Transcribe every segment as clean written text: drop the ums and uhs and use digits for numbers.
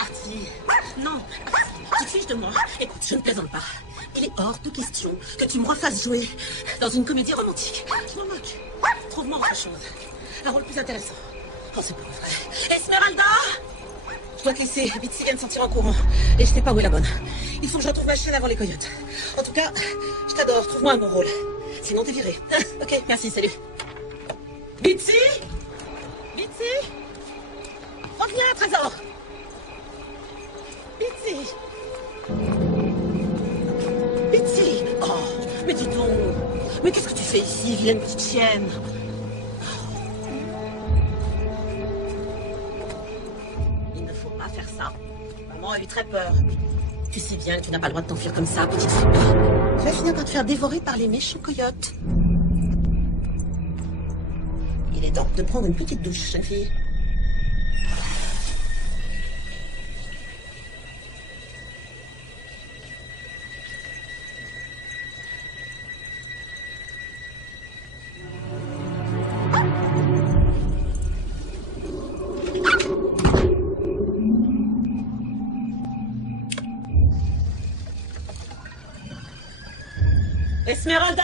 Artie, non, Artie, tu te fiches de moi. Écoute, je ne plaisante pas. Il est hors de question que tu me refasses jouer dans une comédie romantique. Je m'en moque. Trouve-moi autre chose. Un rôle plus intéressant. Oh, c'est pas vrai. Esmeralda! Je dois te laisser. Bitsy vient de sortir en courant. Et je sais pas où est la bonne. Il faut que je retrouve ma chaîne avant les coyotes. En tout cas, je t'adore. Trouve-moi un bon rôle. Sinon, t'es viré. Ok, merci, salut. Bitsy! Bitsy! Reviens, trésor! Bitsy! Bitsy! Oh, mais dis donc! Mais qu'est-ce que tu fais ici, vilaine petite chienne? Il ne faut pas faire ça. Maman a eu très peur. Tu sais bien que tu n'as pas le droit de t'enfuir comme ça, petite fille. Tu vas finir par te faire dévorer par les méchants coyotes. Il est temps de prendre une petite douche, jeune fille. Esmeralda?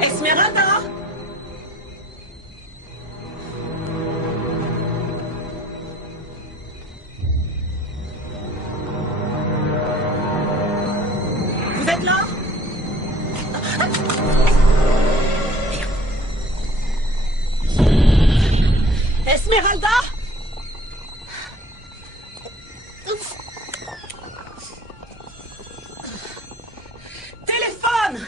Esmeralda? Vous êtes là? Esmeralda? Téléphone!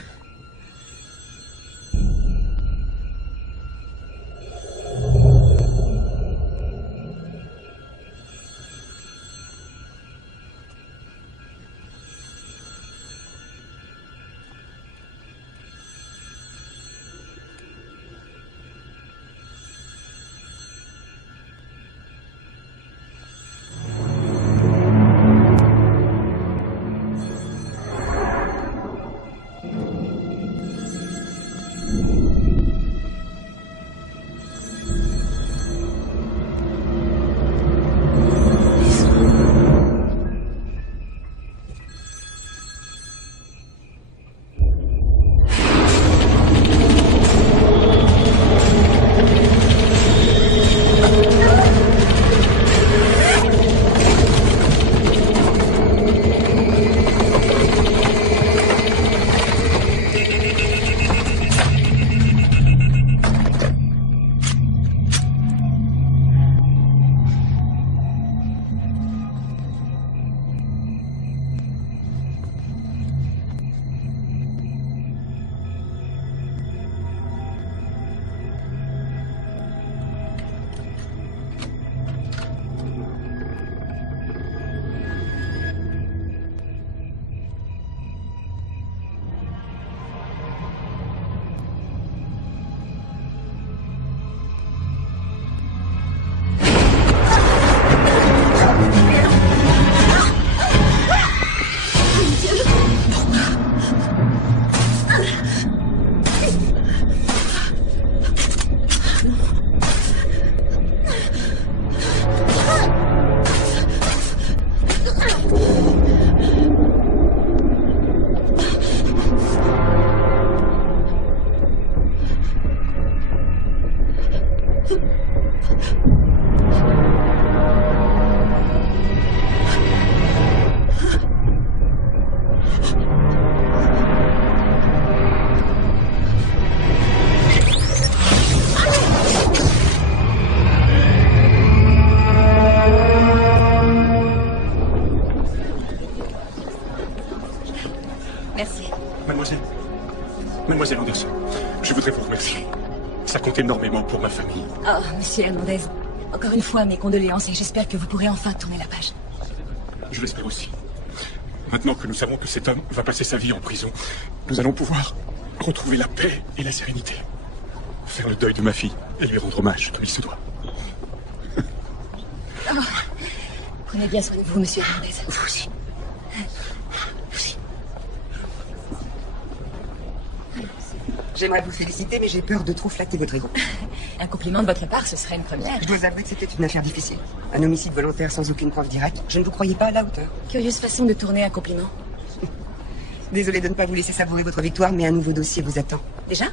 Mademoiselle Anderson, je voudrais vous remercier. Ça compte énormément pour ma famille. Oh, monsieur Hernandez, encore une fois, mes condoléances et j'espère que vous pourrez enfin tourner la page. Je l'espère aussi. Maintenant que nous savons que cet homme va passer sa vie en prison, nous allons pouvoir retrouver la paix et la sérénité. Faire le deuil de ma fille et lui rendre hommage comme il se doit. Oh. Prenez bien soin de vous, monsieur Hernandez. Vous aussi. J'aimerais vous féliciter, mais j'ai peur de trop flatter votre ego. Un compliment de votre part, ce serait une première. Je dois avouer que c'était une affaire difficile. Un homicide volontaire sans aucune preuve directe. Je ne vous croyais pas à la hauteur. Curieuse façon de tourner un compliment. Désolé de ne pas vous laisser savourer votre victoire, mais un nouveau dossier vous attend. Déjà?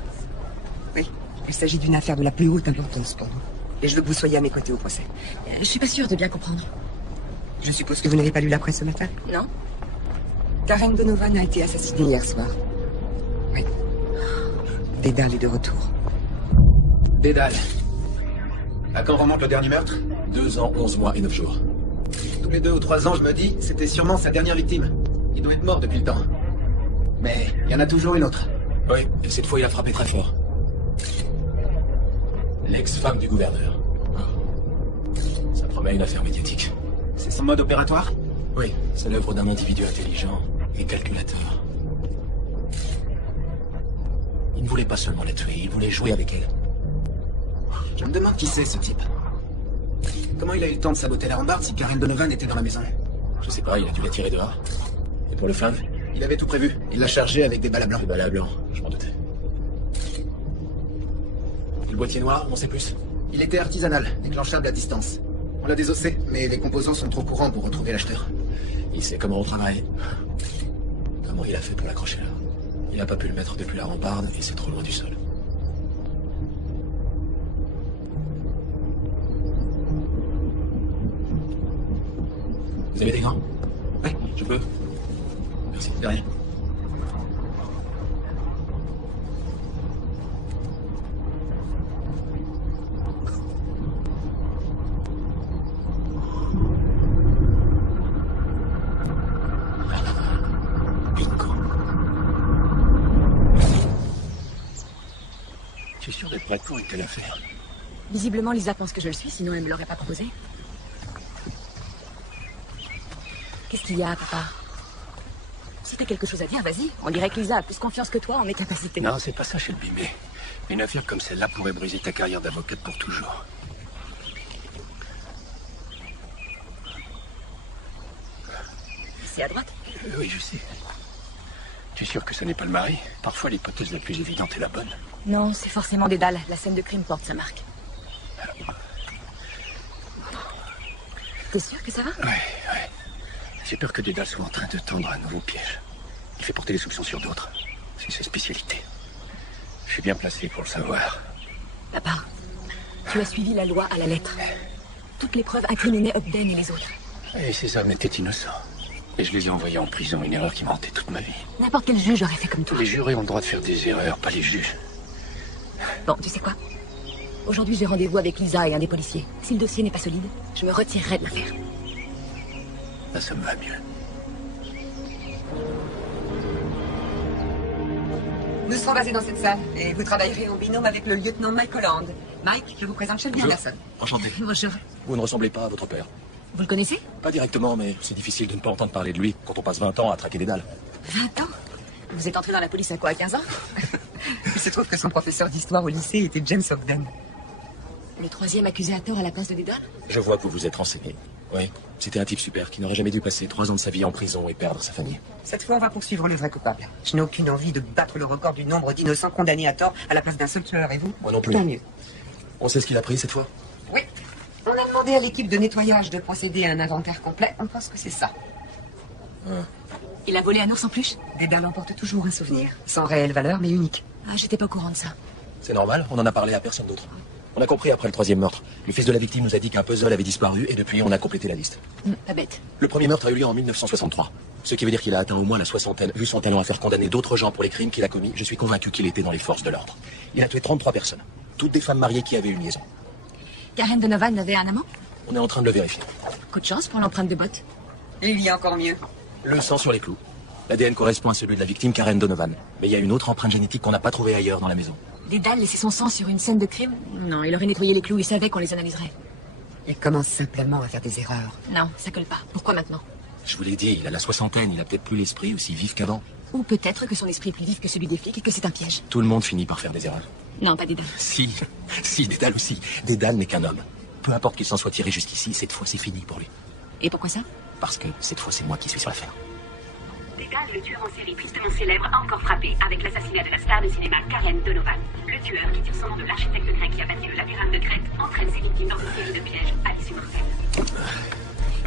Oui, il s'agit d'une affaire de la plus haute importance pour nous. Et je veux que vous soyez à mes côtés au procès. Je suis pas sûre de bien comprendre. Je suppose que vous n'avez pas lu la presse ce matin? Non? Karen Donovan a été assassinée hier soir. Oui. Dédale est de retour. Dédale. À quand remonte le dernier meurtre? 2 ans, 11 mois et 9 jours. Tous les 2 ou 3 ans, je me dis, c'était sûrement sa dernière victime. Il doit être mort depuis le temps. Mais il y en a toujours une autre. Oui, et cette fois il a frappé très fort. L'ex-femme du gouverneur. Ça promet une affaire médiatique. C'est son mode opératoire? Oui, c'est l'œuvre d'un individu intelligent et calculateur. Il ne voulait pas seulement la tuer, il voulait jouer avec elle. Je me demande qui c'est, ce type. Comment il a eu le temps de saboter la rambarde si Karen Donovan était dans la maison? Je sais pas, il a dû la tirer dehors. Et pour le flingue? Il avait tout prévu. Il l'a chargé avec des balles à blanc. Des balles à blanc, je m'en doutais. Et le boîtier noir, on sait plus? Il était artisanal, déclenchable à distance. On l'a désossé, mais les composants sont trop courants pour retrouver l'acheteur. Il sait comment on travaille. Comment il a fait pour l'accrocher là? Il n'a pas pu le mettre depuis la rambarde et c'est trop loin du sol. Vous avez des gants? Oui. Je peux? Merci. De rien. Bingo. Tu es sûr d'être prête pour une telle affaire? Visiblement, Lisa pense que je le suis, sinon elle me l'aurait pas proposé. Qu'est-ce qu'il y a, papa? Si t'as quelque chose à dire, vas-y. On dirait que Lisa a plus confiance que toi en mes capacités. Non, c'est pas ça, Shelby, mais une affaire comme celle-là pourrait briser ta carrière d'avocate pour toujours. C'est à droite? Oui, je sais. Tu es sûr que ce n'est pas le mari? Parfois, l'hypothèse la plus évidente est la bonne. Non, c'est forcément Dédale. La scène de crime porte sa marque. T'es sûr que ça va? Oui. J'ai peur que Dédale soit en train de tendre un nouveau piège. Il fait porter les soupçons sur d'autres. C'est sa spécialité. Je suis bien placé pour le savoir. Papa, tu as suivi la loi à la lettre. Toutes les preuves incriminaient Ogden et les autres. Et ces hommes étaient innocents. Et je les ai envoyés en prison, une erreur qui m'a hanté toute ma vie. N'importe quel juge aurait fait comme toi. Les jurés ont le droit de faire des erreurs, pas les juges. Bon, tu sais quoi? Aujourd'hui, j'ai rendez-vous avec Lisa et un des policiers. Si le dossier n'est pas solide, je me retirerai de l'affaire. Là, ça me va mieux. Nous serons basés dans cette salle et vous travaillerez en binôme avec le lieutenant Mike Holland. Mike, je vous présente Shelby Anderson. Enchanté. Bonjour. Vous ne ressemblez pas à votre père. Vous le connaissez? Pas directement, mais c'est difficile de ne pas entendre parler de lui quand on passe 20 ans à traquer des dalles. 20 ans? Vous êtes entré dans la police à quoi, à 15 ans? Il se trouve que son professeur d'histoire au lycée était James Ogden. Le troisième accusé à tort à la place de Dédale? Je vois que vous vous êtes renseigné. Oui, c'était un type super qui n'aurait jamais dû passer 3 ans de sa vie en prison et perdre sa famille. Cette fois, on va poursuivre le vrai coupable. Je n'ai aucune envie de battre le record du nombre d'innocents condamnés à tort à la place d'un seul tueur, et vous? Moi non plus. Tant mieux. On sait ce qu'il a pris cette fois? Oui. On a demandé à l'équipe de nettoyage de procéder à un inventaire complet. On pense que c'est ça. Il a volé un ours en peluche? Dédale emporte toujours un souvenir. Sans réelle valeur, mais unique. Ah, j'étais pas au courant de ça. C'est normal, on en a parlé à personne d'autre. On a compris après le 3e meurtre. Le fils de la victime nous a dit qu'un puzzle avait disparu et depuis on a complété la liste. Pas bête. Le premier meurtre a eu lieu en 1963. Ce qui veut dire qu'il a atteint au moins la soixantaine. Vu son talent à faire condamner d'autres gens pour les crimes qu'il a commis, je suis convaincu qu'il était dans les forces de l'ordre. Il a tué 33 personnes. Toutes des femmes mariées qui avaient une liaison. Karen Donovan avait un amant? On est en train de le vérifier. Coup de chance pour l'empreinte de bottes. Il y a encore mieux. Le sang sur les clous. L'ADN correspond à celui de la victime Karen Donovan. Mais il y a une autre empreinte génétique qu'on n'a pas trouvée ailleurs dans la maison. Dédale laissait son sang sur une scène de crime? Non, il aurait nettoyé les clous, il savait qu'on les analyserait. Il commence simplement à faire des erreurs. Non, ça colle pas. Pourquoi maintenant? Je vous l'ai dit, il a la soixantaine, il a peut-être plus l'esprit aussi vif qu'avant. Ou peut-être que son esprit est plus vif que celui des flics et que c'est un piège. Tout le monde finit par faire des erreurs. Non, pas Dédale. Si, Dédale aussi. Dédale n'est qu'un homme. Peu importe qu'il s'en soit tiré jusqu'ici, cette fois c'est fini pour lui. Et pourquoi ça? Parce que cette fois c'est moi qui suis sur l'affaire. Dédale, le tueur en série tristement célèbre, a encore frappé avec l'assassinat de la star de cinéma Karen Donovan. Le tueur, qui tire son nom de l'architecte grec qui a bâti le labyrinthe de Crète, entraîne ses victimes dans une série de pièges à l'issue mortelle.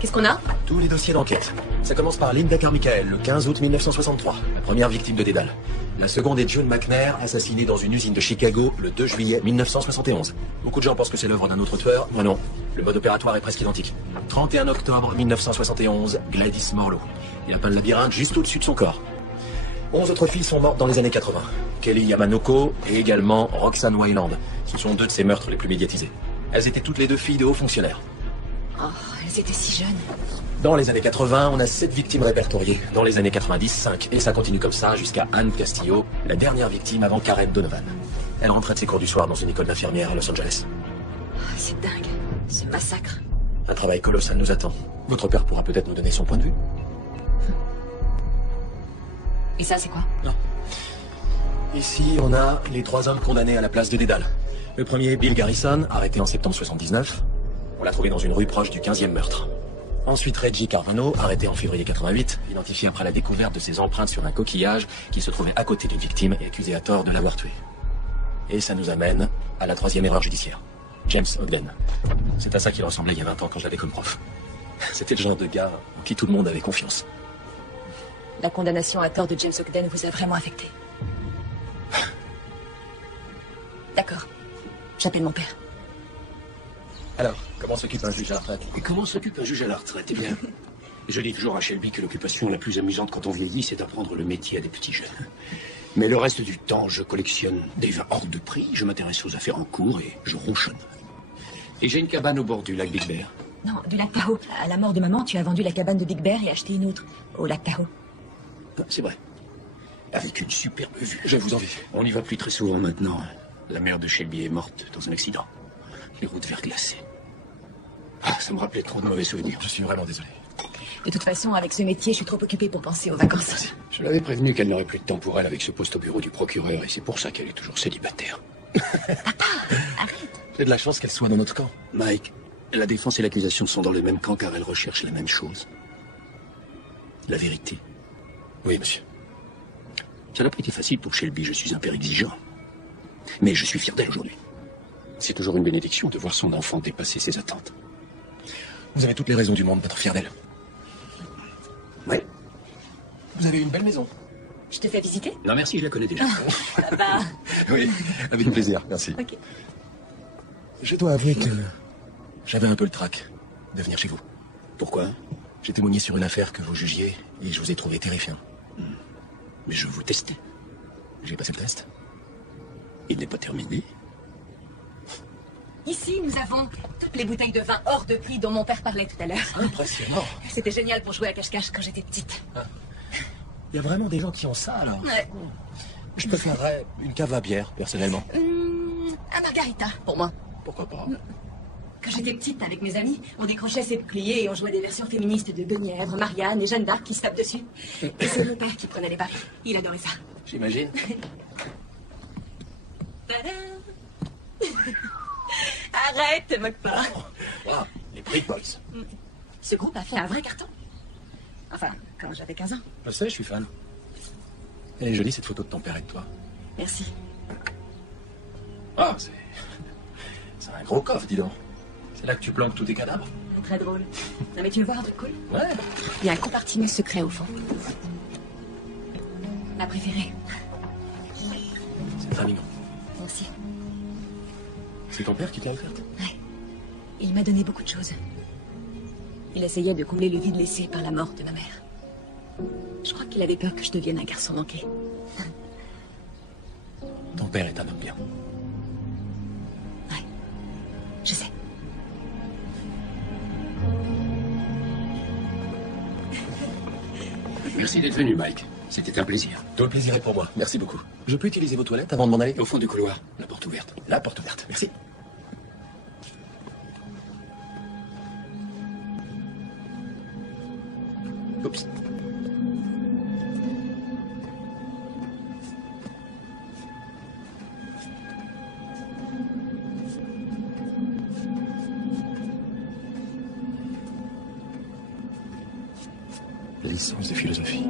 Qu'est-ce qu'on a? Tous les dossiers d'enquête. Ça commence par Linda Carmichael, le 15 août 1963, la première victime de Dédale. La seconde est June McNair, assassinée dans une usine de Chicago le 2 juillet 1971. Beaucoup de gens pensent que c'est l'œuvre d'un autre tueur. Moi non. Le mode opératoire est presque identique. 31 octobre 1971, Gladys Morlow. Il a peint le labyrinthe juste au-dessus de son corps. 11 autres filles sont mortes dans les années 80. Kelly Yamanoko et également Roxanne Wayland. Ce sont deux de ces meurtres les plus médiatisés. Elles étaient toutes les deux filles de hauts fonctionnaires. Oh, elles étaient si jeunes. Dans les années 80, on a 7 victimes répertoriées. Dans les années 90, 5. Et ça continue comme ça jusqu'à Anne Castillo, la dernière victime avant Karen Donovan. Elle rentrait de ses cours du soir dans une école d'infirmière à Los Angeles. Oh, c'est dingue. Ce massacre. Un travail colossal nous attend. Votre père pourra peut-être nous donner son point de vue. Et ça, c'est quoi? Non. Ici, on a les 3 hommes condamnés à la place de Dédale. Le premier, Bill Garrison, arrêté en septembre 79. On l'a trouvé dans une rue proche du 15e meurtre. Ensuite, Reggie Carvano, arrêté en février 88, identifié après la découverte de ses empreintes sur un coquillage qui se trouvait à côté d'une victime et accusé à tort de l'avoir tué. Et ça nous amène à la 3e erreur judiciaire. James Ogden. C'est à ça qu'il ressemblait il y a 20 ans quand je l'avais comme prof. C'était le genre de gars en qui tout le monde avait confiance. La condamnation à tort de James Ogden vous a vraiment affecté. D'accord. J'appelle mon père. Alors, comment s'occupe un juge à la retraite? Et comment s'occupe un juge à la retraite? Eh bien, je dis toujours à Shelby que l'occupation la plus amusante quand on vieillit, c'est d'apprendre le métier à des petits jeunes. Mais le reste du temps, je collectionne des vins hors de prix, je m'intéresse aux affaires en cours et je ronchonne. Et j'ai une cabane au bord du lac Big Bear. Non, du lac Tahoe. À la mort de maman, tu as vendu la cabane de Big Bear et acheté une autre, au lac Tahoe. Ah, c'est vrai. Avec une superbe vue. Je vous envie. On n'y va plus très souvent maintenant. La mère de Shelby est morte dans un accident. Les routes verglacées. Ah, ça me rappelait trop de mauvais souvenirs. Je suis vraiment désolé. De toute façon, avec ce métier, je suis trop occupée pour penser aux vacances. Je l'avais prévenue qu'elle n'aurait plus de temps pour elle avec ce poste au bureau du procureur, et c'est pour ça qu'elle est toujours célibataire. Papa, arrête. J'ai de la chance qu'elle soit dans notre camp. Mike, la défense et l'accusation sont dans le même camp car elles recherchent la même chose. La vérité. Oui, monsieur. Ça n'a pas été facile pour Shelby, je suis un père exigeant. Mais je suis fier d'elle aujourd'hui. C'est toujours une bénédiction de voir son enfant dépasser ses attentes. Vous avez toutes les raisons du monde d'être fier d'elle. Oui. Vous avez une belle maison. Je te fais visiter? Non, merci, je la connais déjà. Papa. Oui, avec plaisir, merci. Ok. Je dois avouer que j'avais un peu le trac de venir chez vous. Pourquoi? J'ai témoigné sur une affaire que vous jugiez et je vous ai trouvé terrifiant. Mais je vous testais. J'ai passé le test. Il n'est pas terminé. Ici, nous avons toutes les bouteilles de vin hors de prix dont mon père parlait tout à l'heure. Impressionnant. C'était génial pour jouer à cache-cache quand j'étais petite. Il y a vraiment des gens qui ont ça, alors. Ouais. Je préférerais une cave à bière, personnellement. Un margarita, pour moi. Pourquoi pas? Quand j'étais petite, avec mes amis, on décrochait ses boucliers et on jouait des versions féministes de Guenièvre, Marianne et Jeanne d'Arc qui se tapent dessus. Et c'est mon père qui prenait les paris. Il adorait ça. J'imagine. Tadam. Arrête, te moque pas. Ah, les Brick Boys. Ce groupe a fait un vrai carton. Enfin, quand j'avais 15 ans. Je sais, je suis fan. Elle est jolie, cette photo de ton père et de toi. Merci. Ah, c'est un gros coffre, dis donc. C'est là que tu planques tous tes cadavres? Très drôle. Non mais tu veux voir un truc cool? Ouais. Il y a un compartiment secret au fond. Ma préférée. C'est très mignon. Merci. C'est ton père qui te l'a offerte? Ouais. Il m'a donné beaucoup de choses. Il essayait de combler le vide laissé par la mort de ma mère. Je crois qu'il avait peur que je devienne un garçon manqué. Ton père est un homme bien. Ouais. Je sais. Merci d'être venu, Mike. C'était un plaisir. Tout le plaisir est pour moi. Merci beaucoup. Je peux utiliser vos toilettes avant de m'en aller? Au fond du couloir, la porte ouverte. La porte ouverte. Merci. Oups. Licence de philosophie.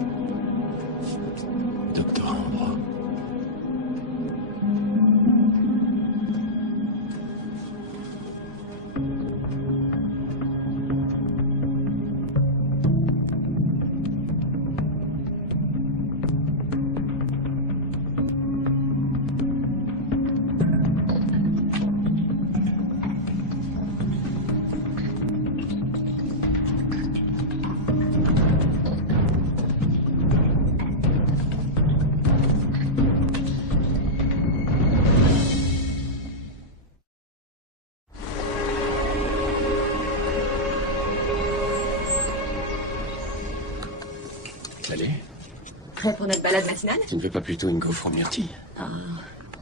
prêt pour notre balade matinale? Tu ne veux pas plutôt une gaufre aux myrtilles? Oh,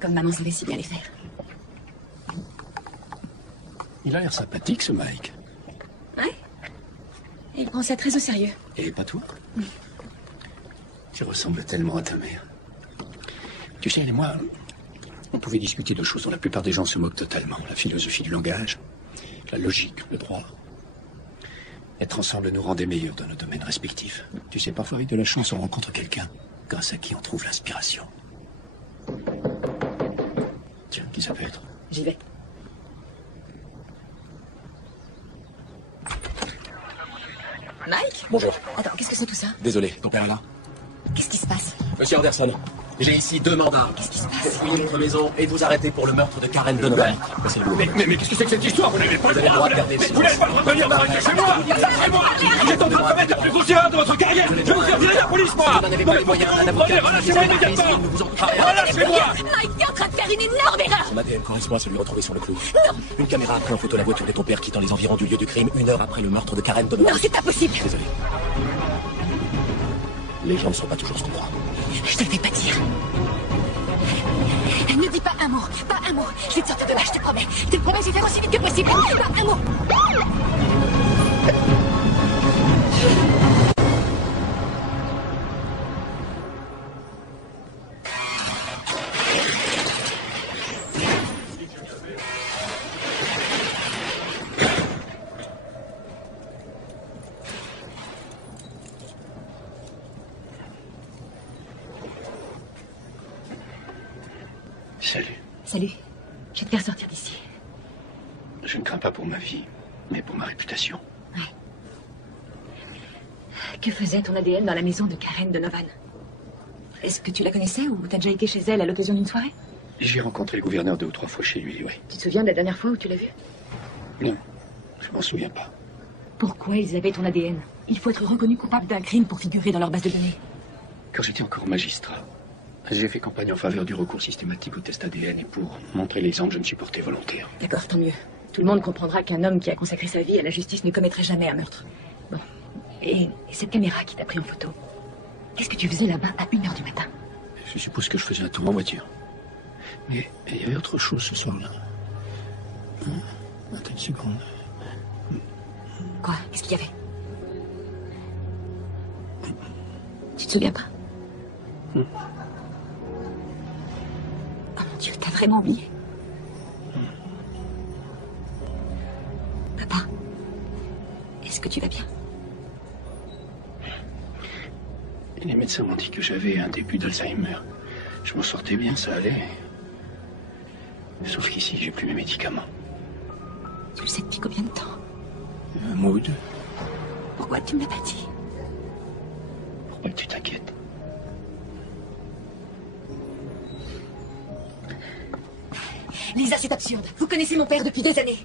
comme maman savait si bien les faire. Il a l'air sympathique, ce Mike. Ouais. Et il prend ça très au sérieux. Et pas toi? Tu ressembles tellement à ta mère. Tu sais, elle et moi, on pouvait discuter de choses dont la plupart des gens se moquent totalement. La philosophie du langage, la logique, le droit. Être ensemble nous rendait meilleurs dans nos domaines respectifs. Tu sais, parfois avec de la chance, on rencontre quelqu'un grâce à qui on trouve l'inspiration. Tiens, qui ça peut être? J'y vais. Mike? Bonjour. Attends, qu'est-ce que c'est tout ça? Désolé, ton père est là? Qu'est-ce qui se passe? Monsieur Anderson, j'ai ici 2 mandats. Qu'est-ce qui se passe? Pour fouiller votre maison et vous arrêter pour le meurtre de Karen Donovan. Passez le Mais qu'est-ce que c'est que cette histoire? Vous n'avez pas Vous avez le droit de garder Vous n'avez pas le droit de venir m'arrêter chez moi! C'est moi! Vous êtes en train de commettre la plus grosse erreur de votre carrière! Je vais vous faire virer la police, moi! Vous n'en avez pas les moyens, un avocat. Relâchez-moi immédiatement! Relâchez-moi! Mike, t'es en train de faire une énorme erreur! Son ADN correspond à celui retrouvé sur le clou. Non! Une caméra a pris en photo la voiture de ton père quittant les environs du lieu du crime 1 heure après le meurtre de Karen Donovan. Non, c'est pas possible! Désolé. Les gens ne sont pas toujours ce qu'on croit. Je te le fais pas dire. Ne dis pas un mot, pas un mot. Je vais te sortir de là, je te promets. Je te promets, je vais faire aussi vite que possible. Pas un mot. Salut. Salut. Je vais te faire sortir d'ici. Je ne crains pas pour ma vie, mais pour ma réputation. Ouais. Que faisait ton ADN dans la maison de Karen Donovan? Est-ce que tu la connaissais ou t'as déjà été chez elle à l'occasion d'une soirée? J'ai rencontré le gouverneur 2 ou 3 fois chez lui, oui. Tu te souviens de la dernière fois où tu l'as vu? Non, je m'en souviens pas. Pourquoi ils avaient ton ADN? Il faut être reconnu coupable d'un crime pour figurer dans leur base de données. Quand j'étais encore magistrat, j'ai fait campagne en faveur du recours systématique au test ADN et pour montrer l'exemple, je me suis porté volontaire. D'accord, tant mieux. Tout le monde comprendra qu'un homme qui a consacré sa vie à la justice ne commettrait jamais un meurtre. Bon. Et cette caméra qui t'a pris en photo, qu'est-ce que tu faisais là-bas à 1 heure du matin? Je suppose que je faisais un tour en voiture. Mais il y avait autre chose ce soir-là. Attends une seconde. Quoi? Qu'est-ce qu'il y avait? Tu te souviens pas? Oh mon Dieu, t'as vraiment oublié? Papa, est-ce que tu vas bien? Les médecins m'ont dit que j'avais un début d'Alzheimer. Je m'en sortais bien, ça allait. Sauf qu'ici, j'ai plus mes médicaments. Tu le sais depuis combien de temps? 1 mois ou 2. Pourquoi tu me l'as pas dit? Pourquoi tu t'inquiètes? Lisa, c'est absurde. Vous connaissez mon père depuis des années.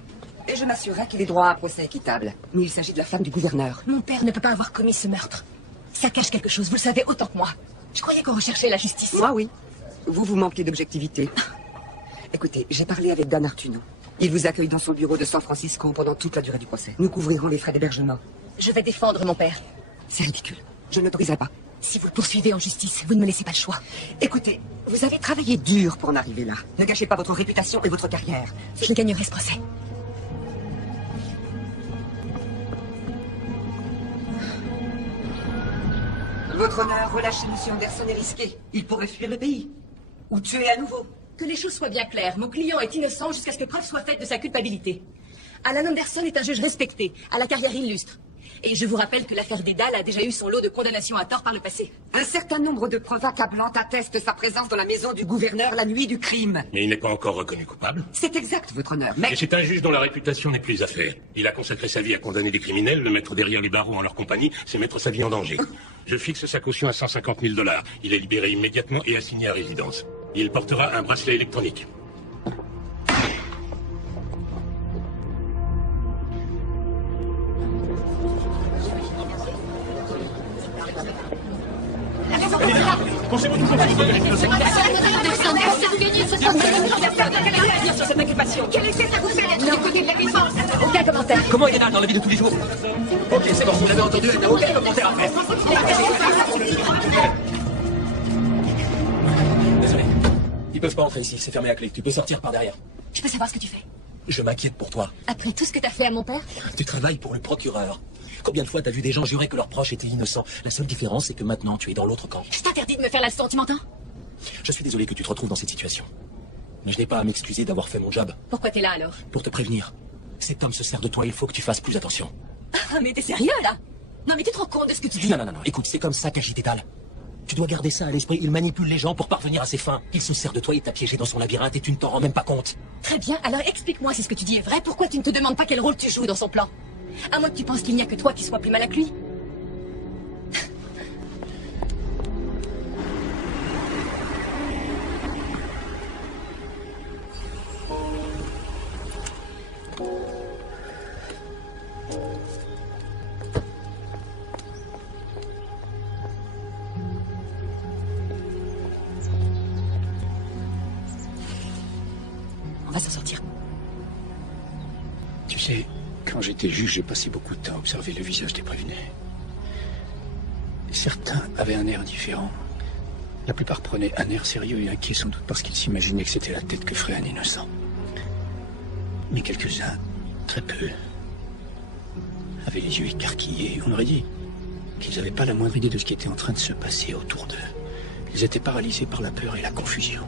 Et je m'assurerai qu'il ait droit à un procès équitable. Mais il s'agit de la femme du gouverneur. Mon père ne peut pas avoir commis ce meurtre. Ça cache quelque chose, vous le savez autant que moi. Je croyais qu'on recherchait la justice. Moi, oui. Vous manquez d'objectivité. Écoutez, j'ai parlé avec Dan Artuno. Il vous accueille dans son bureau de San Francisco pendant toute la durée du procès. Nous couvrirons les frais d'hébergement. Je vais défendre mon père. C'est ridicule. Je n'autoriserai pas. Si vous le poursuivez en justice, vous ne me laissez pas le choix. Écoutez, vous avez travaillé dur pour en arriver là. Ne gâchez pas votre réputation et votre carrière. Je gagnerai ce procès. Votre honneur, relâcher M. Anderson est risqué. Il pourrait fuir le pays. Ou tuer à nouveau. Que les choses soient bien claires, mon client est innocent jusqu'à ce que preuve soit faite de sa culpabilité. Alan Anderson est un juge respecté, à la carrière illustre. Et je vous rappelle que l'affaire Dédale a déjà eu son lot de condamnations à tort par le passé. Un certain nombre de preuves accablantes attestent sa présence dans la maison du gouverneur la nuit du crime. Mais il n'est pas encore reconnu coupable. C'est exact, votre honneur, mais... Et c'est un juge dont la réputation n'est plus à faire. Il a consacré sa vie à condamner des criminels, le mettre derrière les barreaux en leur compagnie, c'est mettre sa vie en danger. Je fixe sa caution à 150 000 $. Il est libéré immédiatement et assigné à résidence. Il portera un bracelet électronique. Pensez-vous tout sur cette occupation. Quelle est cette affaire du côté de la défense? Aucun commentaire. Comment il est là dans la vie de tous les jours? Ok, c'est bon, vous l'avez entendu, elle n'a aucun commentaire à faire. peuvent pas entrer ici, c'est fermé à clé. Tu peux sortir par derrière. Je peux savoir ce que tu fais? Je m'inquiète pour toi. Après tout ce que t'as fait à mon père? Tu travailles pour le procureur. Combien de fois t'as vu des gens jurer que leurs proches étaient innocents? La seule différence, c'est que maintenant, tu es dans l'autre camp. Je t'interdis de me faire la leçon, tu m'entends? Je suis désolé que tu te retrouves dans cette situation. Mais je n'ai pas à m'excuser d'avoir fait mon job. Pourquoi t'es là, alors? Pour te prévenir. Cet homme se sert de toi, il faut que tu fasses plus attention. Ah, mais t'es sérieux, là? Non, mais tu te rends compte de ce que tu dis? Non, écoute, c'est comme ça qu'agit Dédale. Tu dois garder ça à l'esprit, il manipule les gens pour parvenir à ses fins. Il se sert de toi et t'a piégé dans son labyrinthe et tu ne t'en rends même pas compte. Très bien, alors explique-moi si ce que tu dis est vrai, pourquoi tu ne te demandes pas quel rôle tu joues dans son plan? À moins que tu penses qu'il n'y a que toi qui sois plus malin que lui. On va s'en sortir. Tu sais, quand j'étais juge, j'ai passé beaucoup de temps à observer le visage des prévenus. Certains avaient un air différent. La plupart prenaient un air sérieux et inquiet, sans doute parce qu'ils s'imaginaient que c'était la tête que ferait un innocent. Mais quelques-uns, très peu, avaient les yeux écarquillés. On aurait dit qu'ils n'avaient pas la moindre idée de ce qui était en train de se passer autour d'eux. Ils étaient paralysés par la peur et la confusion.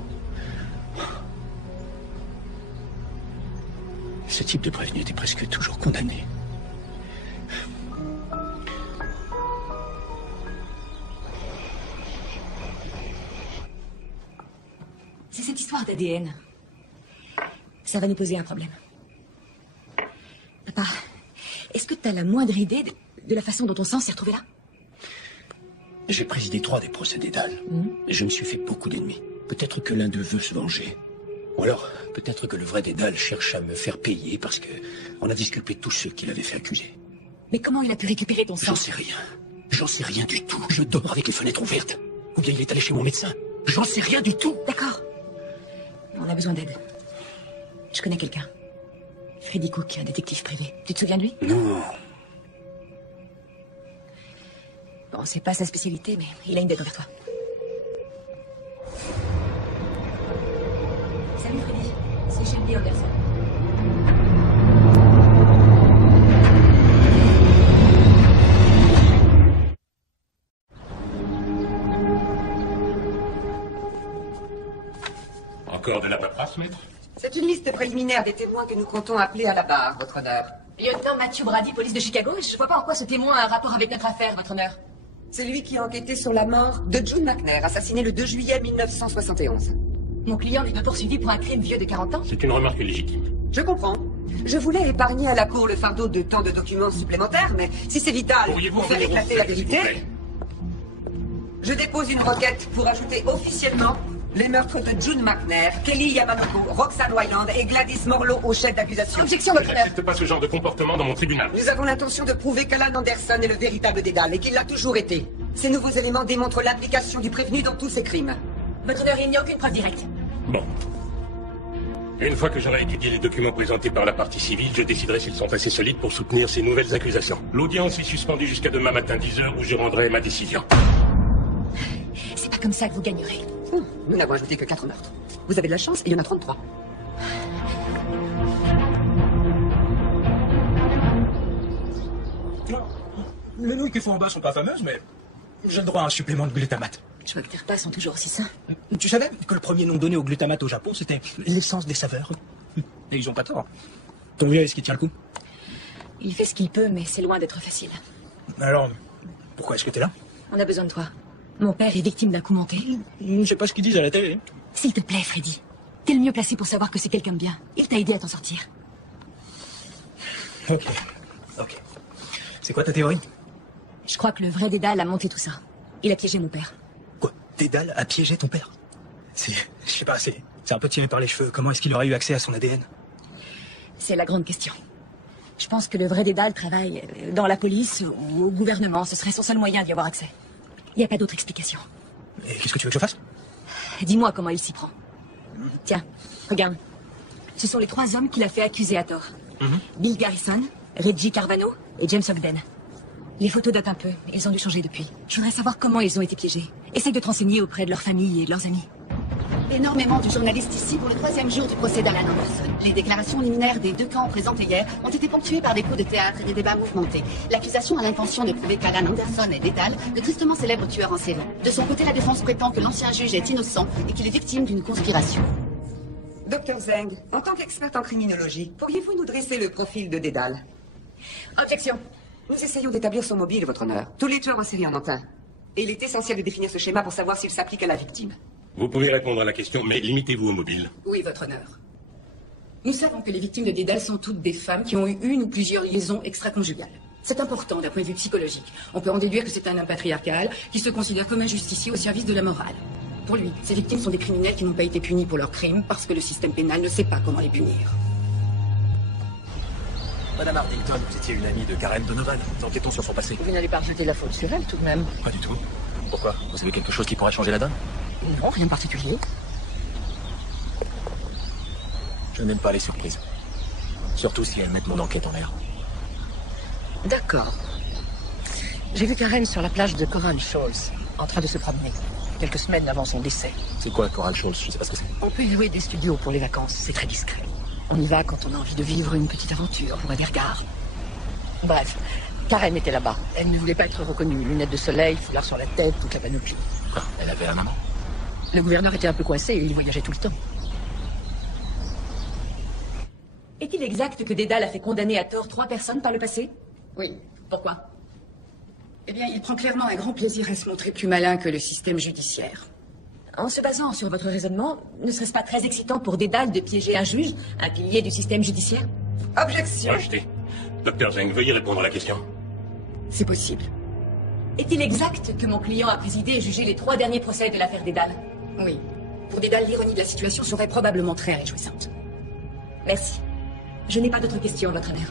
Ce type de prévenu était presque toujours condamné. C'est cette histoire d'ADN. Ça va nous poser un problème. Papa, est-ce que tu as la moindre idée de la façon dont ton sang s'est retrouvé là? J'ai présidé 3 des procès Dédale. Et je me suis fait beaucoup d'ennemis. Peut-être que l'un d'eux veut se venger. Ou alors, peut-être que le vrai Dédale cherche à me faire payer parce que on a disculpé tous ceux qui l'avaient fait accuser. Mais comment il a pu récupérer ton sang? J'en sais rien. J'en sais rien du tout. Je dors avec les fenêtres ouvertes. Ou bien il est allé chez mon médecin. J'en sais rien du tout. D'accord. On a besoin d'aide. Je connais quelqu'un. Freddy Cook, un détective privé. Tu te souviens de lui? Non. Bon, c'est pas sa spécialité, mais il a une dette envers toi. Salut Freddy, c'est Shelby Anderson. Encore de la paperasse, maître? C'est une liste préliminaire des témoins que nous comptons appeler à la barre, votre honneur. Lieutenant Matthew Brady, police de Chicago. Je vois pas en quoi ce témoin a un rapport avec notre affaire, votre honneur. C'est lui qui a enquêté sur la mort de June McNair, assassiné le 2 juillet 1971. Mon client n'est pas poursuivi pour un crime vieux de 40 ans? C'est une remarque légitime. Je comprends. Je voulais épargner à la cour le fardeau de tant de documents supplémentaires, mais si c'est vital Pourriez-vous pour faire revenir au éclater la fait, s'il vous vérité, plaît? je dépose une requête pour ajouter officiellement les meurtres de June McNair, Kelly Yamamoto, Roxanne Wyland et Gladys Morlow au chef d'accusation. Objection, Je votre honneur. n'accepte pas ce genre de comportement dans mon tribunal. Nous avons l'intention de prouver qu'Alan Anderson est le véritable Dédale et qu'il l'a toujours été. Ces nouveaux éléments démontrent l'implication du prévenu dans tous ces crimes. Votre honneur, il n'y a aucune preuve directe. Bon. Une fois que j'aurai étudié les documents présentés par la partie civile, je déciderai s'ils sont assez solides pour soutenir ces nouvelles accusations. L'audience est suspendue jusqu'à demain matin 10h où je rendrai ma décision. C'est pas comme ça que vous gagnerez. Nous n'avons ajouté que 4 meurtres. Vous avez de la chance, il y en a 33. Les nouilles qui font en bas sont pas fameuses, mais j'ai le droit à un supplément de glutamate. Je vois que tes repas sont toujours aussi sains. Tu savais que le premier nom donné au glutamate au Japon, c'était l'essence des saveurs? Et ils ont pas tort. Ton vieux, est-ce qu'il tient le coup? Il fait ce qu'il peut, mais c'est loin d'être facile. Alors, pourquoi est-ce que t'es là? On a besoin de toi. Mon père est victime d'un coup monté. Je sais pas ce qu'ils disent à la télé. S'il te plaît, Freddy. T'es le mieux placé pour savoir que c'est quelqu'un de bien. Il t'a aidé à t'en sortir. Ok. C'est quoi ta théorie? Je crois que le vrai Dédale a monté tout ça. Il a piégé mon père. Quoi? Dédale a piégé ton père? Je sais pas, c'est un peu tiré par les cheveux. Comment est-ce qu'il aurait eu accès à son ADN? C'est la grande question. Je pense que le vrai Dédale travaille dans la police ou au gouvernement. Ce serait son seul moyen d'y avoir accès. Il n'y a pas d'autre explication. Et qu'est-ce que tu veux que je fasse? Dis-moi comment il s'y prend. Tiens, regarde. Ce sont les 3 hommes qu'il a fait accuser à tort. Bill Garrison, Reggie Carvano et James Ogden. Les photos datent un peu. Ils ont dû changer depuis. Je voudrais savoir comment ils ont été piégés. Essaye de te renseigner auprès de leur famille et de leurs amis. énormément du journaliste ici pour le 3e jour du procès d'Alan Anderson. Les déclarations liminaires des 2 camps présentées hier ont été ponctuées par des coups de théâtre et des débats mouvementés. L'accusation a l'intention de prouver qu'Alan Anderson est Dédale, le tristement célèbre tueur en série. De son côté, la défense prétend que l'ancien juge est innocent et qu'il est victime d'une conspiration. Docteur Zeng, en tant qu'experte en criminologie, pourriez-vous nous dresser le profil de Dédale? Objection. Nous essayons d'établir son mobile, votre honneur. Tous les tueurs en série en ont un. Et il est essentiel de définir ce schéma pour savoir s'il s'applique à la victime. Vous pouvez répondre à la question, mais limitez-vous au mobile. Oui, votre honneur. Nous savons que les victimes de Dédale sont toutes des femmes qui ont eu une ou plusieurs liaisons extra-conjugales. C'est important d'un point de vue psychologique. On peut en déduire que c'est un homme patriarcal qui se considère comme un justicier au service de la morale. Pour lui, ces victimes sont des criminels qui n'ont pas été punis pour leurs crimes parce que le système pénal ne sait pas comment les punir. Madame Ardington, vous étiez une amie de Karen Donovan. Enquêtons sur son passé. Vous n'allez pas rejeter la faute sur elle, tout de même. Pas du tout. Pourquoi? Vous avez quelque chose qui pourrait changer la donne? Non, rien de particulier. Je n'aime pas les surprises. Surtout si elles mettent mon enquête en l'air. D'accord. J'ai vu Karen sur la plage de Coral Shoals, en train de se promener, quelques semaines avant son décès. C'est quoi Coral Shoals? Je sais pas ce que c'est. On peut y louer des studios pour les vacances, c'est très discret. On y va quand on a envie de vivre une petite aventure, pour des regards. Bref, Karen était là-bas. Elle ne voulait pas être reconnue. Lunettes de soleil, foulard sur la tête, toute la panoplie. Quoi? Elle avait un amant? Le gouverneur était un peu coincé et il voyageait tout le temps. Est-il exact que Dédale a fait condamner à tort 3 personnes par le passé? Oui. Pourquoi? Eh bien, il prend clairement un grand plaisir à se montrer plus malin que le système judiciaire. En se basant sur votre raisonnement, ne serait-ce pas très excitant pour Dédale de piéger un juge, un pilier du système judiciaire? Objection. Rejeté. Docteur Zeng, veuillez répondre à la question. C'est possible. Est-il exact que mon client a présidé et jugé les 3 derniers procès de l'affaire Dédale? Oui. Pour Dédale, l'ironie de la situation serait probablement très réjouissante. Merci. Je n'ai pas d'autres questions, votre honneur. Sur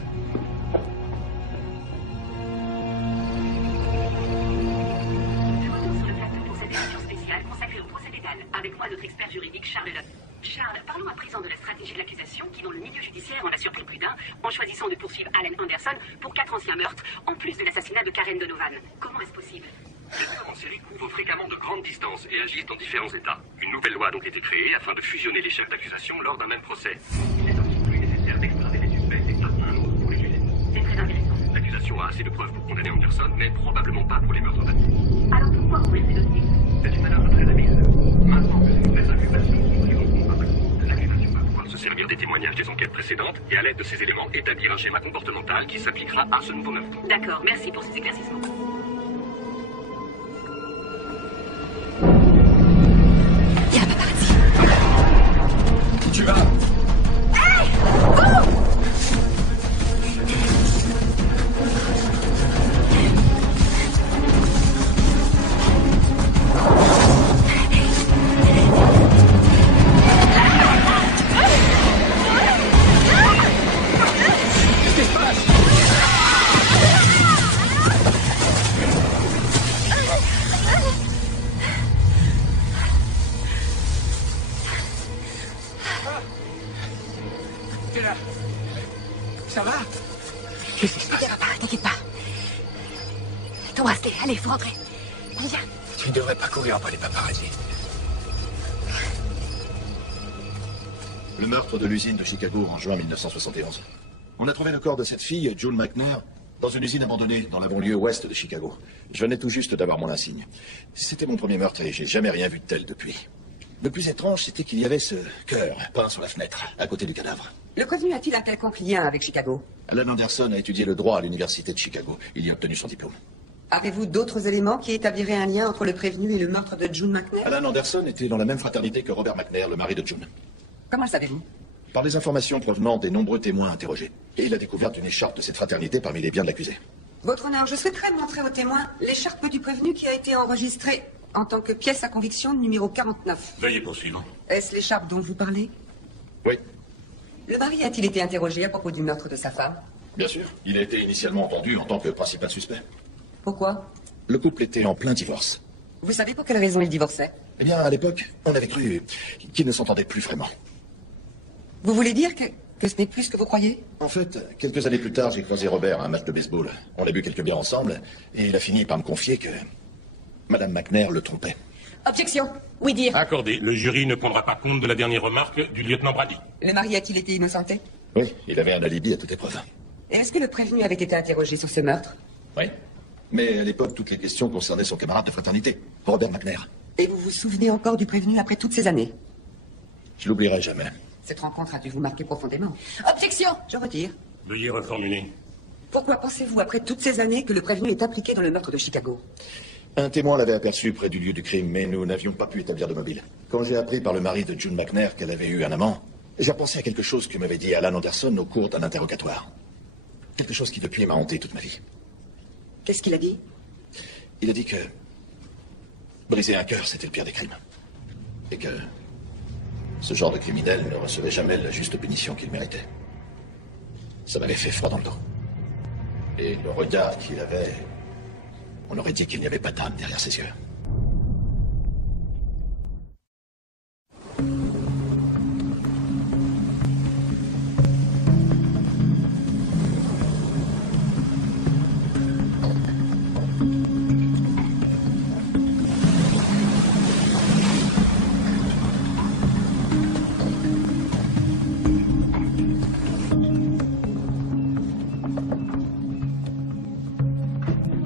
le plateau pour cette émission spéciale consacrée au procès Dédale, avec moi notre expert juridique Charles Lott. Charles, parlons à présent de la stratégie de l'accusation qui, dans le milieu judiciaire, en a surpris plus d'un, en choisissant de poursuivre Alan Anderson pour 4 anciens meurtres, en plus de l'assassinat de Karen Donovan. Comment est-ce possible? Les tueurs en série couvrent fréquemment de grandes distances et agissent dans différents États. Une nouvelle loi a donc été créée afin de fusionner les chefs d'accusation lors d'un même procès. Il est ainsi plus nécessaire d'extrader les suspects d'État un autre pour les juger. C'est très intéressant. L'accusation a assez de preuves pour condamner Anderson, mais probablement pas pour les meurtres d'Annie. Alors pourquoi ouvrir ces dossiers? C'est une manœuvre très habile. Maintenant que les vraies accusations sont prises en compte, l'accusation va pouvoir se servir des témoignages des enquêtes précédentes et à l'aide de ces éléments établir un schéma comportemental qui s'appliquera à ce nouveau meurtre. D'accord, merci pour ces éclaircissements. Il y a un paparazzi. Tu vas? Hey! Oh! Qu'est-ce qui se passe? T'es là? Ça va? Qu'est-ce qui se passe? Ça va pas, t'inquiète pas. T'embrasser, allez, faut rentrer. Allez, viens. Tu ne devrais pas courir après les paparazzis. Le meurtre de l'usine de Chicago en juin 1971. On a trouvé le corps de cette fille, June McNair, dans une usine abandonnée dans la banlieue ouest de Chicago. Je venais tout juste d'avoir mon insigne. C'était mon premier meurtre et j'ai jamais rien vu de tel depuis. Le plus étrange, c'était qu'il y avait ce cœur peint sur la fenêtre, à côté du cadavre. Le prévenu a-t-il un quelconque lien avec Chicago? Alan Anderson a étudié le droit à l'université de Chicago. Il y a obtenu son diplôme. Avez-vous d'autres éléments qui établiraient un lien entre le prévenu et le meurtre de June McNair? Alan Anderson était dans la même fraternité que Robert McNair, le mari de June. Comment le savez-vous? Par des informations provenant des nombreux témoins interrogés. Et il a découvert une écharpe de cette fraternité parmi les biens de l'accusé. Votre honneur, je souhaiterais montrer aux témoins l'écharpe du prévenu qui a été enregistrée en tant que pièce à conviction numéro 49. Veuillez poursuivre. Est-ce l'écharpe dont vous parlez? Oui, Le mari a-t-il été interrogé à propos du meurtre de sa femme? bien sûr. Il a été initialement entendu en tant que principal suspect. Pourquoi? Le couple était en plein divorce. Vous savez pour quelle raison il divorçait? Eh bien, à l'époque, on avait cru qu'ils ne s'entendaient plus vraiment. Vous voulez dire que ce n'est plus ce que vous croyez? En fait, quelques années plus tard, j'ai croisé Robert à un match de baseball. On a bu quelques bières ensemble, et il a fini par me confier que Madame McNair le trompait. Objection. Oui, dire. Accordé. Le jury ne prendra pas compte de la dernière remarque du lieutenant Brady. Le mari a-t-il été innocenté? Oui, il avait un alibi à toute épreuve. Et est-ce que le prévenu avait été interrogé sur ce meurtre? Oui. Mais à l'époque, toutes les questions concernaient son camarade de fraternité, Robert McNair. Et vous vous souvenez encore du prévenu après toutes ces années? Je l'oublierai jamais. Cette rencontre a dû vous marquer profondément. Objection. Je retire. Veuillez reformuler. Pourquoi pensez-vous, après toutes ces années, que le prévenu est impliqué dans le meurtre de Chicago? Un témoin l'avait aperçu près du lieu du crime, mais nous n'avions pas pu établir de mobile. Quand j'ai appris par le mari de June McNair qu'elle avait eu un amant, j'ai pensé à quelque chose que m'avait dit Alan Anderson au cours d'un interrogatoire. Quelque chose qui depuis m'a hanté toute ma vie. Qu'est-ce qu'il a dit? Il a dit que briser un cœur, c'était le pire des crimes. Et que ce genre de criminel ne recevait jamais la juste punition qu'il méritait. Ça m'avait fait froid dans le dos. Et le regard qu'il avait, on aurait dit qu'il n'y avait pas d'âme derrière ses yeux.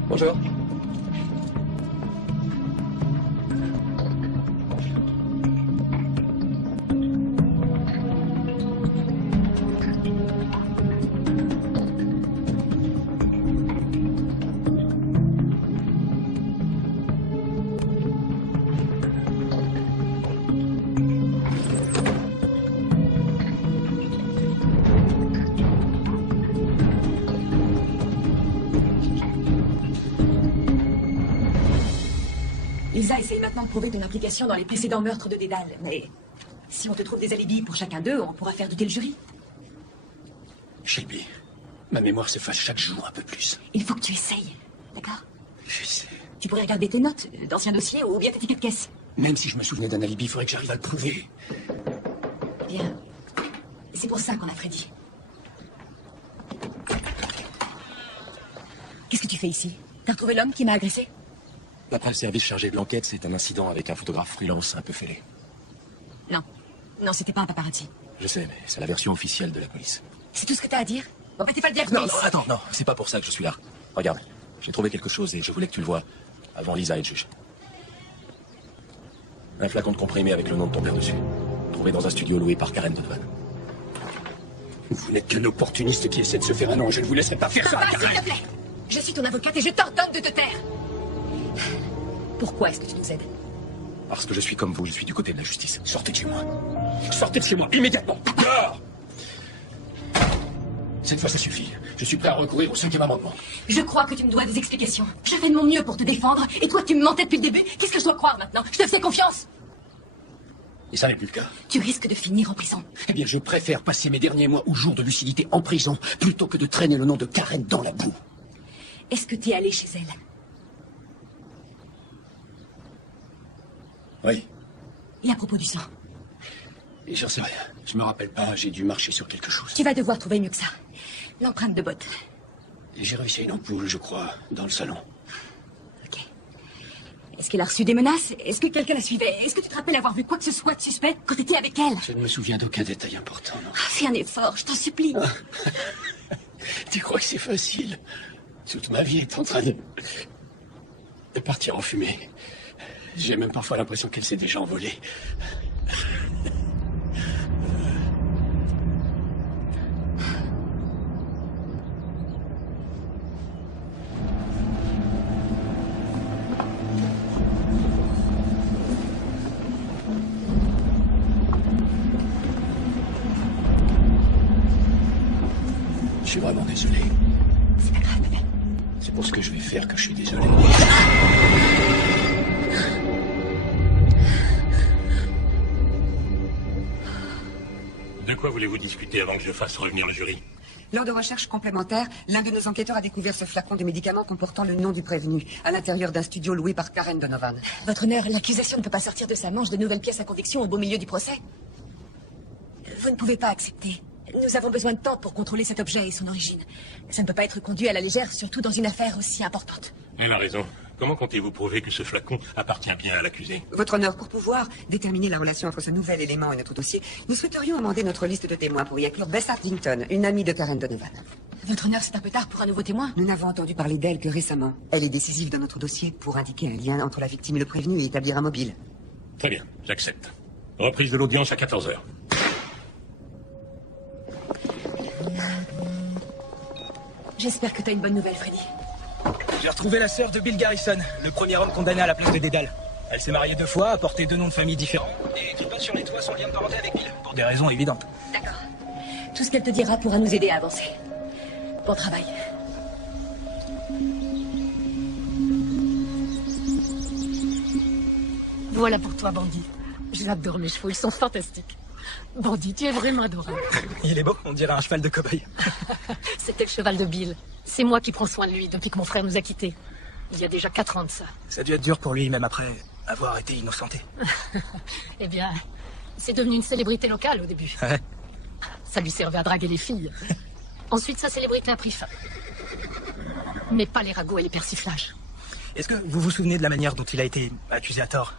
Bonjour. Lisa essaye maintenant de prouver ton implication dans les précédents meurtres de Dédale, mais si on te trouve des alibis pour chacun d'eux, on pourra faire douter le jury. Shelby, ma mémoire s'efface chaque jour un peu plus. Il faut que tu essayes, d'accord? Je sais. Tu pourrais regarder tes notes, d'anciens dossiers ou bien tes tickets de caisse. Même si je me souvenais d'un alibi, il faudrait que j'arrive à le prouver. Bien. C'est pour ça qu'on a Freddy. Qu'est-ce que tu fais ici? T'as retrouvé l'homme qui m'a agressé? D'après le service chargé de l'enquête, c'est un incident avec un photographe freelance un peu fêlé. Non. Non, c'était pas un paparazzi. Je sais, mais c'est la version officielle de la police. C'est tout ce que t'as à dire? Bon, bah, t'es pas le dire. Non, non, attends, non, c'est pas pour ça que je suis là. Regarde, j'ai trouvé quelque chose et je voulais que tu le vois avant Lisa et le juge. Un flacon de comprimé avec le nom de ton père dessus. Trouvé dans un studio loué par Karen Donovan. Vous n'êtes qu'un opportuniste qui essaie de se faire un nom. Je ne vous laisserai pas faire ça. S'il te plaît. Je suis ton avocate et je t'ordonne de te taire. Pourquoi est-ce que tu nous aides? Parce que je suis comme vous, je suis du côté de la justice. Sortez de chez moi. Sortez de chez moi, immédiatement. Dehors. Cette fois, ça suffit. Je suis prêt à recourir au 5e amendement. Je crois que tu me dois des explications. Je fais de mon mieux pour te défendre, et toi, tu me mentais depuis le début. Qu'est-ce que je dois croire maintenant? Je te faisais confiance. Et ça n'est plus le cas. Tu risques de finir en prison. Eh bien, je préfère passer mes derniers mois ou jours de lucidité en prison plutôt que de traîner le nom de Karen dans la boue. Est-ce que tu es allé chez elle? Oui. Et à propos du sang? Et j'en sais rien. Je me rappelle pas, j'ai dû marcher sur quelque chose. Tu vas devoir trouver mieux que ça. L'empreinte de botte. Et j'ai réussi à une ampoule, je crois, dans le salon. Ok. Est-ce qu'elle a reçu des menaces? Est-ce que quelqu'un la suivait? Est-ce que tu te rappelles avoir vu quoi que ce soit de suspect quand tu étais avec elle? Je ne me souviens d'aucun détail important, non. Fais un effort, je t'en supplie. Tu crois que c'est facile? Toute ma vie est en train de partir en fumée. J'ai même parfois l'impression qu'elle s'est déjà envolée. Je suis vraiment désolé. C'est pas grave, bébé. C'est pour ce que je vais faire que je suis désolé. De quoi voulez-vous discuter avant que je fasse revenir le jury? Lors de recherches complémentaires, l'un de nos enquêteurs a découvert ce flacon de médicaments comportant le nom du prévenu, à l'intérieur d'un studio loué par Karen Donovan. Votre honneur, l'accusation ne peut pas sortir de sa manche de nouvelles pièces à conviction au beau milieu du procès. Vous ne pouvez pas accepter. Nous avons besoin de temps pour contrôler cet objet et son origine. Ça ne peut pas être conduit à la légère, surtout dans une affaire aussi importante. Elle a raison. Comment comptez-vous prouver que ce flacon appartient bien à l'accusé? Votre honneur, pour pouvoir déterminer la relation entre ce nouvel élément et notre dossier, nous souhaiterions amender notre liste de témoins pour y inclure Bess Hardington, une amie de Karen Donovan. Votre honneur, c'est un peu tard pour un nouveau témoin. Nous n'avons entendu parler d'elle que récemment. Elle est décisive dans notre dossier pour indiquer un lien entre la victime et le prévenu et établir un mobile. Très bien, j'accepte. Reprise de l'audience à 14h. J'espère que t'as une bonne nouvelle, Freddy. J'ai retrouvé la sœur de Bill Garrison, le premier homme condamné à la place de Dédale. Elle s'est mariée 2 fois, a porté 2 noms de famille différents, et tribune sur les toits son lien de parenté avec Bill, pour des raisons évidentes. D'accord. Tout ce qu'elle te dira pourra nous aider à avancer. Bon travail. Voilà pour toi, Bandit. J'adore mes chevaux, ils sont fantastiques. Bandit, tu es vraiment adorable. Il est beau, on dirait un cheval de cow-boy. C'était le cheval de Bill. C'est moi qui prends soin de lui depuis que mon frère nous a quittés. Il y a déjà 4 ans de ça. Ça a dû être dur pour lui, même après avoir été innocenté. Eh bien, c'est devenu une célébrité locale au début. Ouais. Ça lui servait à draguer les filles. Ensuite, sa célébrité a pris fin. Mais pas les ragots et les persiflages. Est-ce que vous vous souvenez de la manière dont il a été accusé à tort?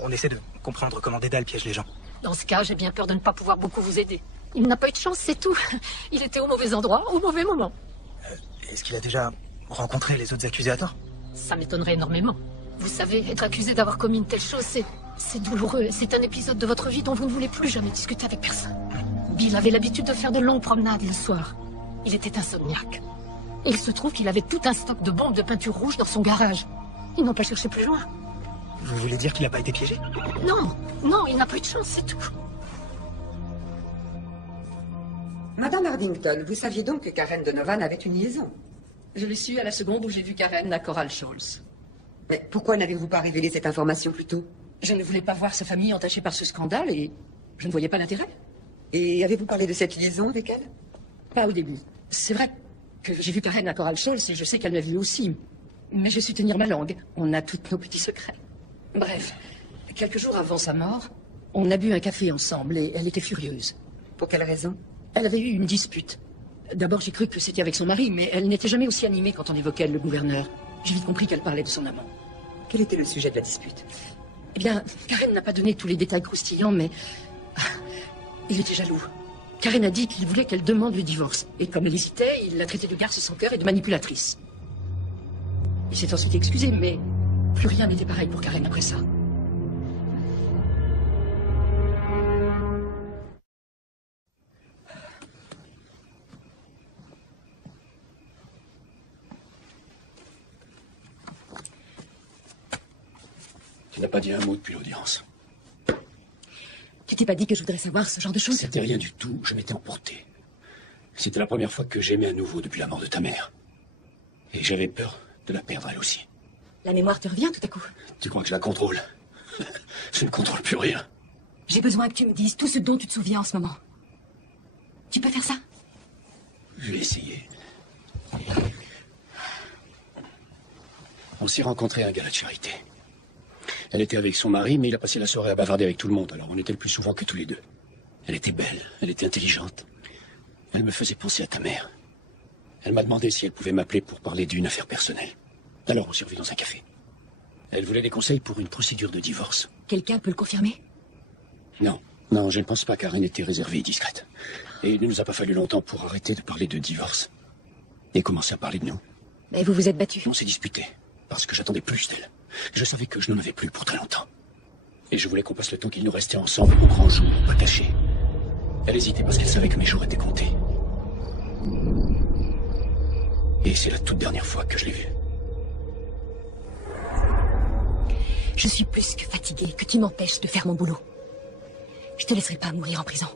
On essaie de comprendre comment Dédale piège les gens. Dans ce cas, j'ai bien peur de ne pas pouvoir beaucoup vous aider. Il n'a pas eu de chance, c'est tout. Il était au mauvais endroit, au mauvais moment. Est-ce qu'il a déjà rencontré les autres accusés à tort? Ça m'étonnerait énormément. Vous savez, être accusé d'avoir commis une telle chose, c'est douloureux. C'est un épisode de votre vie dont vous ne voulez plus jamais discuter avec personne. Bill avait l'habitude de faire de longues promenades le soir. Il était insomniaque. Et il se trouve qu'il avait tout un stock de bombes de peinture rouge dans son garage. Ils n'ont pas cherché plus loin. Vous voulez dire qu'il n'a pas été piégé? Non, il n'a pas eu de chance, c'est tout. Madame Hardington, vous saviez donc que Karen Donovan avait une liaison? Je l'ai su à la seconde où j'ai vu Karen à Coral Shoals. Mais pourquoi n'avez-vous pas révélé cette information plus tôt? Je ne voulais pas voir sa famille entachée par ce scandale et je ne voyais pas l'intérêt. Et avez-vous parlé de cette liaison avec elle? Pas au début. C'est vrai que j'ai vu Karen à Coral Shoals et je sais qu'elle m'a vu aussi. Mais j'ai su tenir ma langue. On a tous nos petits secrets. Bref, quelques jours avant sa mort, on a bu un café ensemble et elle était furieuse. Pour quelle raison? Elle avait eu une dispute. D'abord, j'ai cru que c'était avec son mari, mais elle n'était jamais aussi animée quand on évoquait le gouverneur. J'ai vite compris qu'elle parlait de son amant. Quel était le sujet de la dispute? Eh bien, Karen n'a pas donné tous les détails croustillants, mais... il était jaloux. Karen a dit qu'il voulait qu'elle demande le divorce. Et comme elle hésitait, il l'a traitée de garce sans cœur et de manipulatrice. Il s'est ensuite excusé, mais plus rien n'était pareil pour Karen après ça. Tu n'as pas dit un mot depuis l'audience. Tu t'es pas dit que je voudrais savoir ce genre de choses? C'était rien du tout, je m'étais emporté. C'était la première fois que j'aimais à nouveau depuis la mort de ta mère. Et j'avais peur de la perdre elle aussi. La mémoire te revient tout à coup. Tu crois que je la contrôle? Je ne contrôle plus rien. J'ai besoin que tu me dises tout ce dont tu te souviens en ce moment. Tu peux faire ça? Je vais essayer. On s'est rencontrés à un gala de charité. Elle était avec son mari, mais il a passé la soirée à bavarder avec tout le monde, alors on était le plus souvent que tous les deux. Elle était belle, elle était intelligente. Elle me faisait penser à ta mère. Elle m'a demandé si elle pouvait m'appeler pour parler d'une affaire personnelle. Alors on s'est revus dans un café. Elle voulait des conseils pour une procédure de divorce. Quelqu'un peut le confirmer? Non, je ne pense pas, car elle était réservée et discrète. Et il ne nous a pas fallu longtemps pour arrêter de parler de divorce. Et commencer à parler de nous. Mais vous vous êtes battus? On s'est disputé, parce que j'attendais plus d'elle. Je savais que je n'en avais plus pour très longtemps. Et je voulais qu'on passe le temps qu'il nous restait ensemble au grand jour, pas cachés. Elle hésitait parce qu'elle savait que mes jours étaient comptés. Et c'est la toute dernière fois que je l'ai vue. Je suis plus que fatiguée, que tu m'empêches de faire mon boulot. Je te laisserai pas mourir en prison.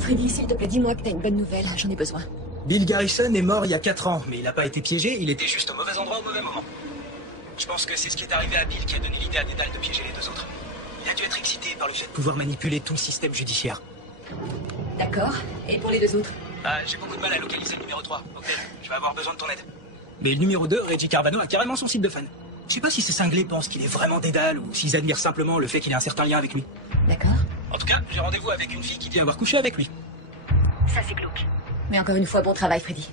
Freddy, s'il te plaît, dis-moi que t'as une bonne nouvelle. J'en ai besoin. Bill Garrison est mort il y a 4 ans, mais il n'a pas été piégé, il était juste au mauvais endroit au mauvais moment. Je pense que c'est ce qui est arrivé à Bill qui a donné l'idée à Dédale de piéger les 2 autres. Il a dû être excité par le fait de pouvoir manipuler tout le système judiciaire. D'accord. Et pour les deux autres? J'ai beaucoup de mal à localiser le numéro 3. Ok, je vais avoir besoin de ton aide. Mais le numéro 2, Reggie Carvano, a carrément son site de fan. Je sais pas si ces cinglés pensent qu'il est vraiment Dédale ou s'ils admirent simplement le fait qu'il ait un certain lien avec lui. D'accord. En tout cas, j'ai rendez-vous avec une fille qui vient avoir couché avec lui. Ça, c'est glauque. Mais encore une fois, bon travail, Freddy.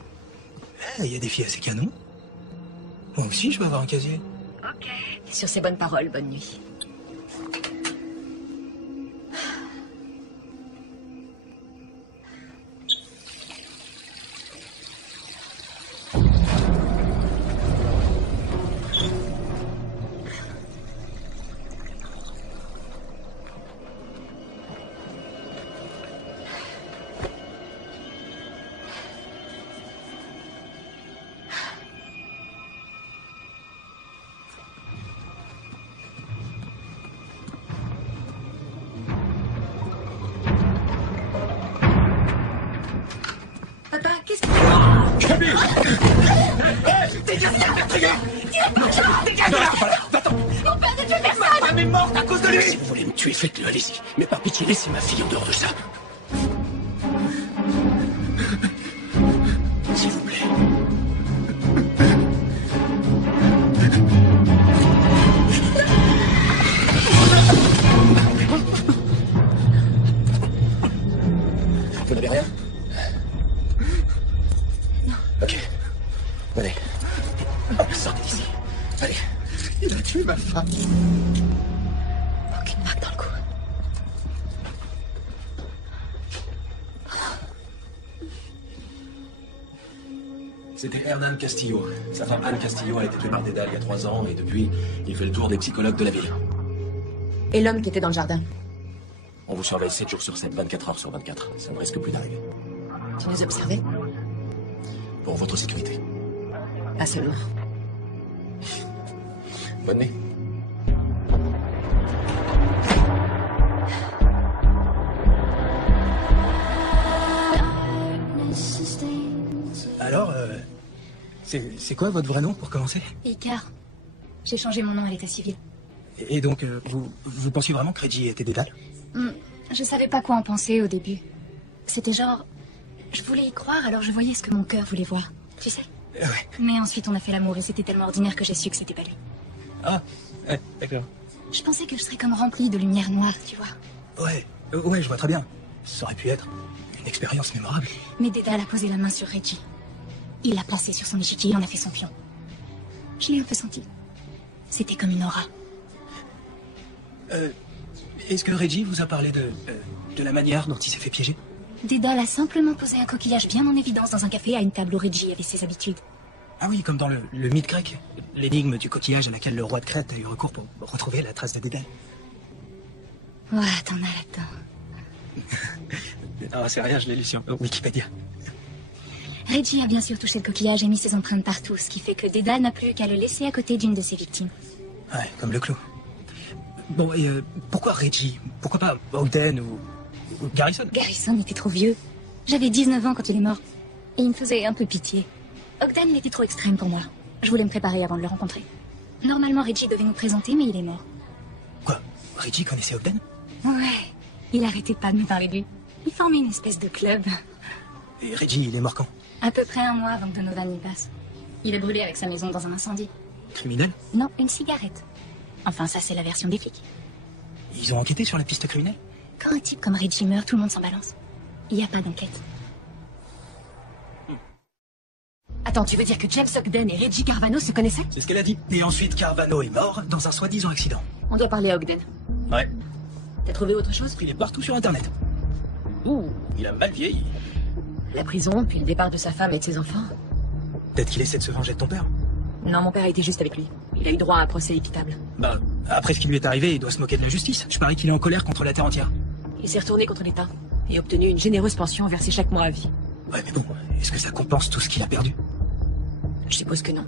Il y a des filles assez canons. Moi aussi, je vais avoir un casier. Ok. Sur ces bonnes paroles, bonne nuit. Mon père ne tue personne! Ma femme est morte à cause de lui! Si vous voulez me tuer, faites-le, allez-y. Mais par pitié, laissez ma fille en dehors de ça. S'il vous plaît. Vous n'avez rien? Non. Ok. Allez. Sortez d'ici. Allez. Il a tué ma femme. Aucune marque dans le cou. C'était Hernan Castillo. Sa femme Anne Castillo a été tuée par Dédale il y a 3 ans et depuis, il fait le tour des psychologues de la ville. Et l'homme qui était dans le jardin? On vous surveille 7 jours sur 7, 24 heures sur 24. Ça ne risque plus d'arriver. Tu nous observais? Pour votre sécurité. Pas seulement. Bonne nuit. Alors, c'est quoi votre vrai nom pour commencer? Icar. J'ai changé mon nom à l'état civil. Et donc, vous pensiez vraiment que Reggie était Dédale? Je savais pas quoi en penser au début. C'était genre... Je voulais y croire, alors je voyais ce que mon cœur voulait voir. Tu sais? Ouais. Mais ensuite, on a fait l'amour et c'était tellement ordinaire que j'ai su que c'était pas lui. Ah, ouais, d'accord. Je pensais que je serais comme remplie de lumière noire, tu vois. Ouais, je vois très bien. Ça aurait pu être une expérience mémorable. Mais Dédale a posé la main sur Reggie. Il l'a placé sur son échiquier et en a fait son pion. Je l'ai un peu senti. C'était comme une aura. Est-ce que Reggie vous a parlé de la manière dont il s'est fait piéger? Dédale a simplement posé un coquillage bien en évidence dans un café à une table où Reggie avait ses habitudes. Ah oui, comme dans le mythe grec. L'énigme du coquillage à laquelle le roi de Crète a eu recours pour retrouver la trace de Dédale. Ouais, t'en as là-dedans. Non, c'est rien, je l'ai lu sur Wikipédia. Reggie a bien sûr touché le coquillage et mis ses empreintes partout, ce qui fait que Dédale n'a plus qu'à le laisser à côté d'une de ses victimes. Ouais, comme le clou. Bon, et pourquoi Reggie? Pourquoi pas Ogden ou Garrison? Garrison était trop vieux. J'avais 19 ans quand il est mort. Et il me faisait un peu pitié. Ogden, il était trop extrême pour moi. Je voulais me préparer avant de le rencontrer. Normalement, Reggie devait nous présenter, mais il est mort. Quoi? Reggie connaissait Ogden? Ouais. Il arrêtait pas de me parler de lui. Il formait une espèce de club. Et Reggie, il est mort quand? À peu près un mois avant que Donovan y passe. Il est brûlé avec sa maison dans un incendie. Criminel? Non, une cigarette. Enfin, ça, c'est la version des flics. Ils ont enquêté sur la piste criminelle? Quand un type comme Reggie meurt, tout le monde s'en balance. Il n'y a pas d'enquête. Attends, tu veux dire que James Ogden et Reggie Carvano se connaissaient? C'est ce qu'elle a dit. Et ensuite, Carvano est mort dans un soi-disant accident. On doit parler à Ogden. Ouais. T'as trouvé autre chose? Il est partout sur Internet. Ouh, il a mal vieilli. La prison, puis le départ de sa femme et de ses enfants. Peut-être qu'il essaie de se venger de ton père. Non, mon père a été juste avec lui. Il a eu droit à un procès équitable. Bah, après ce qui lui est arrivé, il doit se moquer de la justice. Je parie qu'il est en colère contre la terre entière. Il s'est retourné contre l'État et obtenu une généreuse pension versée chaque mois à vie. Ouais, mais bon, est-ce que ça compense tout ce qu'il a perdu? Je suppose que non.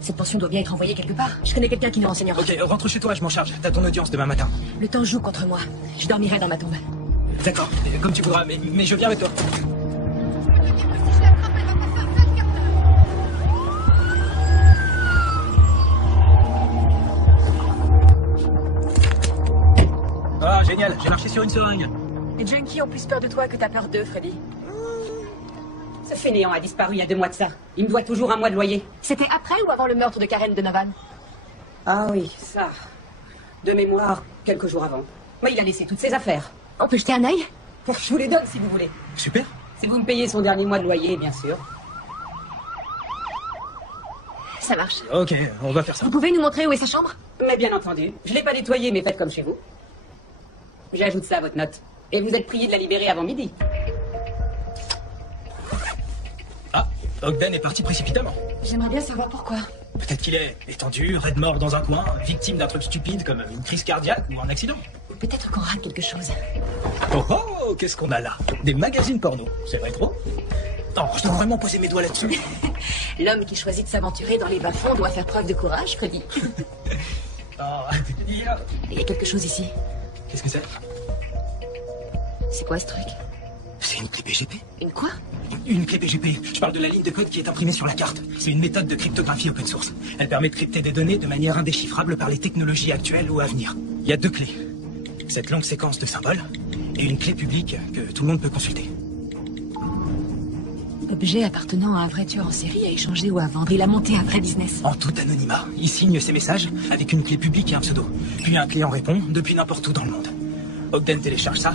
Cette pension doit bien être envoyée quelque part. Je connais quelqu'un qui nous renseignera. Ok, rentre chez toi, je m'en charge. T'as ton audience demain matin. Le temps joue contre moi. Je dormirai dans ma tombe. D'accord, comme tu voudras, mais je viens avec toi. génial, j'ai marché sur une seringue. Les junkies ont plus peur de toi que t'as peur d'eux, Freddy. Ce fainéant a disparu il y a 2 mois de ça. Il me doit toujours 1 mois de loyer. C'était après ou avant le meurtre de Karen Donovan? Ah oui, ça. De mémoire, quelques jours avant. Mais il a laissé toutes ses affaires. On peut jeter un œil? Je vous les donne si vous voulez. Super. Si vous me payez son dernier mois de loyer, bien sûr. Ça marche. Ok, on va faire ça. Vous pouvez nous montrer où est sa chambre? Mais bien entendu. Je l'ai pas nettoyé, mais faites comme chez vous. J'ajoute ça à votre note. Et vous êtes prié de la libérer avant midi. Ah, Ogden est parti précipitamment. J'aimerais bien savoir pourquoi. Peut-être qu'il est étendu, raide mort dans un coin, victime d'un truc stupide comme une crise cardiaque ou un accident. Peut-être qu'on rate quelque chose. Oh oh, qu'est-ce qu'on a là? Des magazines porno, c'est vrai trop? Non, je dois vraiment poser mes doigts là-dessus. L'homme qui choisit de s'aventurer dans les bas-fonds doit faire preuve de courage, Freddy. Oh, Il y a quelque chose ici. qu'est-ce que c'est? C'est quoi ce truc? C'est une clé PGP. Une quoi? Une clé PGP. Je parle de la ligne de code qui est imprimée sur la carte. C'est une méthode de cryptographie open source. Elle permet de crypter des données de manière indéchiffrable par les technologies actuelles ou à venir. Il y a 2 clés. Cette longue séquence de symboles et une clé publique que tout le monde peut consulter. Objet appartenant à un vrai tueur en série à échanger ou à vendre. Il a monté un vrai business. En tout anonymat, il signe ses messages avec une clé publique et un pseudo. Puis un client répond depuis n'importe où dans le monde. Ogden télécharge ça,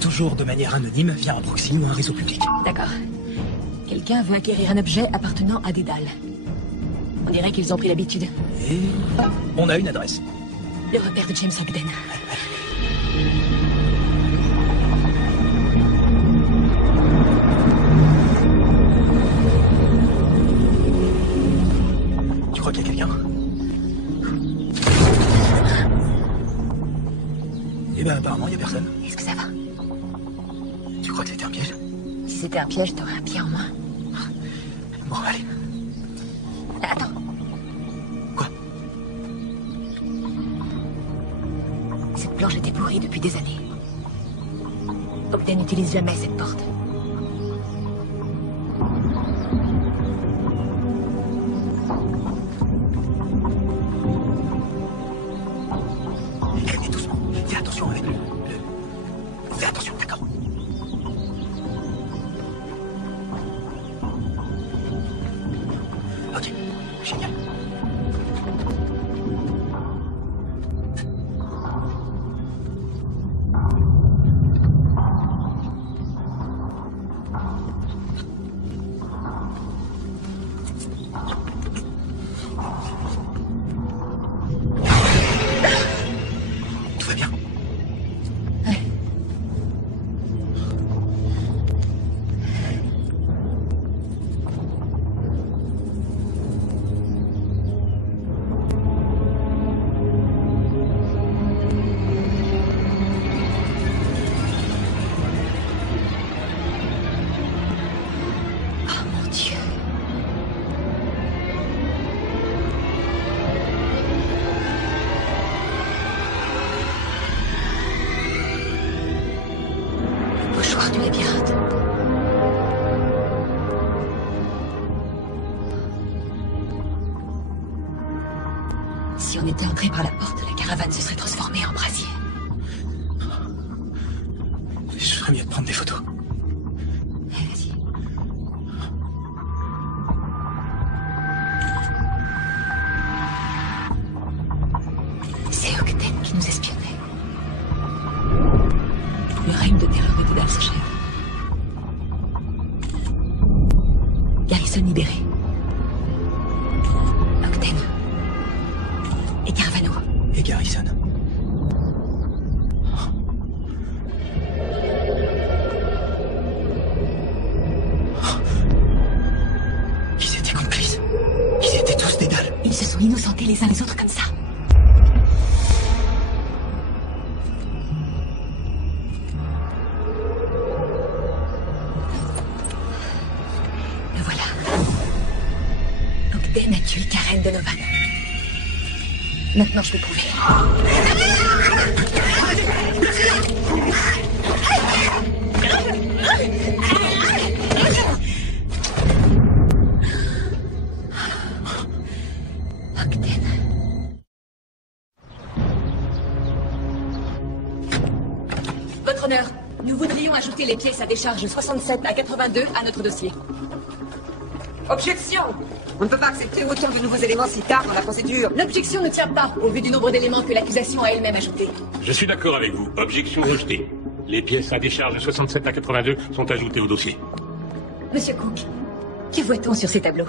toujours de manière anonyme via un proxy ou un réseau public. D'accord. Quelqu'un veut acquérir un objet appartenant à Dédale. On dirait qu'ils ont pris l'habitude. Et on a une adresse. Le repère de James Ogden. Tu crois qu'il y a quelqu'un? Eh ben apparemment il y a personne. Est-ce que ça va? Tu crois que c'était un piège? Si c'était un piège, t'aurais un pied en moins. Bon, allez. Attends. Quoi? Cette planche était pourrie depuis des années. Ogden n'utilise jamais cette porte. Mais doucement. Fais attention avec Fais attention, d'accord? Ok, génial. Tout va bien? Oh mon Dieu. Le pochoir du labyrinthe. Si on était entré par la porte, la caravane se serait transformée en brasier. Je ferais mieux de prendre des photos. Vas-y. C'est Ogden qui nous espionnait. Le règne de terreur de Dédale s'achève. Garrison libéré. Ogden. Et Carvano. Et Garrison. Ils étaient complices. Ils étaient tous Dédale. Ils se sont innocentés les uns les autres comme ça. Le voilà. Ogden a tué Karen Donovan. Maintenant je peux prouver. Ogden. Votre honneur, nous voudrions ajouter les pièces à décharge 67 à 82 à notre dossier. Objection! On ne peut pas accepter autant de nouveaux éléments si tard dans la procédure. L'objection ne tient pas, au vu du nombre d'éléments que l'accusation a elle-même ajoutés. Je suis d'accord avec vous. Objection rejetée. Les pièces à décharge 67 à 82 sont ajoutées au dossier. Monsieur Cook, que voit-on sur ces tableaux?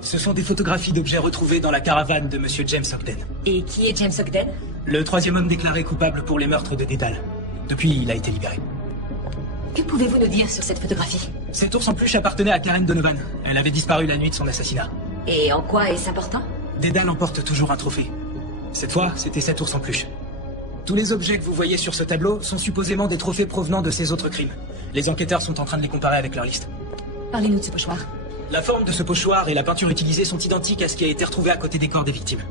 Ce sont des photographies d'objets retrouvés dans la caravane de Monsieur James Ogden. Et qui est James Ogden? Le troisième homme déclaré coupable pour les meurtres de Dédale. Depuis, il a été libéré. Que pouvez-vous nous dire sur cette photographie? Cet ours en peluche appartenait à Karen Donovan. Elle avait disparu la nuit de son assassinat. Et en quoi est-ce important? Dédale emporte toujours un trophée. Cette fois, c'était cet ours en peluche. Tous les objets que vous voyez sur ce tableau sont supposément des trophées provenant de ces autres crimes. Les enquêteurs sont en train de les comparer avec leur liste. Parlez-nous de ce pochoir. La forme de ce pochoir et la peinture utilisée sont identiques à ce qui a été retrouvé à côté des corps des victimes.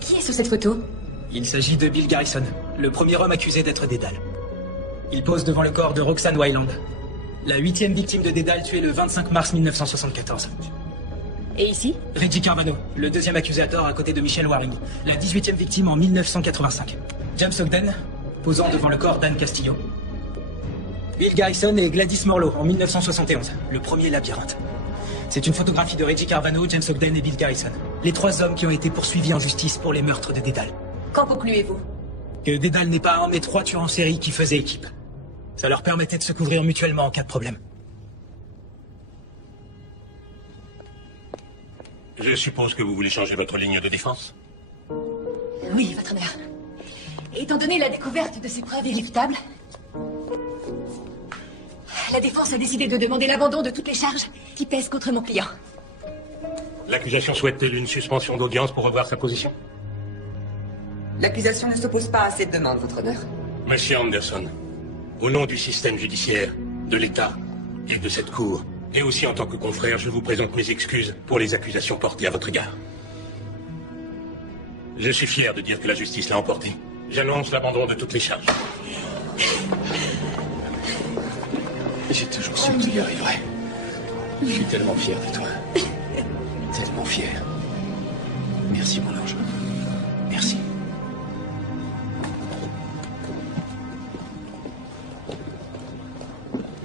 Qui est sur cette photo? Il s'agit de Bill Garrison, le premier homme accusé d'être Dédale. Il pose devant le corps de Roxanne Wyland, la 8e victime de Dédale tuée le 25 mars 1974. Et ici? Reggie Carvano, le deuxième accusé à tort à côté de Michelle Waring, la 18e victime en 1985. James Ogden, posant devant le corps d'Anne Castillo. Bill Garrison et Gladys Morlow en 1971, le premier labyrinthe. C'est une photographie de Reggie Carvano, James Ogden et Bill Garrison. Les 3 hommes qui ont été poursuivis en justice pour les meurtres de Dédale. Qu'en concluez-vous? Que Dédale n'est pas un mais 3 tueurs en série qui faisaient équipe. Ça leur permettait de se couvrir mutuellement en cas de problème. Je suppose que vous voulez changer votre ligne de défense? Oui, votre honneur. Étant donné la découverte de ces preuves irréfutables, la défense a décidé de demander l'abandon de toutes les charges qui pèsent contre mon client. L'accusation souhaite-t-elle une suspension d'audience pour revoir sa position? L'accusation ne s'oppose pas à cette demande, votre honneur. Monsieur Anderson, au nom du système judiciaire, de l'État et de cette cour, et aussi en tant que confrère, je vous présente mes excuses pour les accusations portées à votre égard. Je suis fier de dire que la justice l'a emporté. J'annonce l'abandon de toutes les charges. J'ai toujours su que tu y arriverais. Je suis tellement fier de toi. Tellement fier. Merci, mon ange. Merci.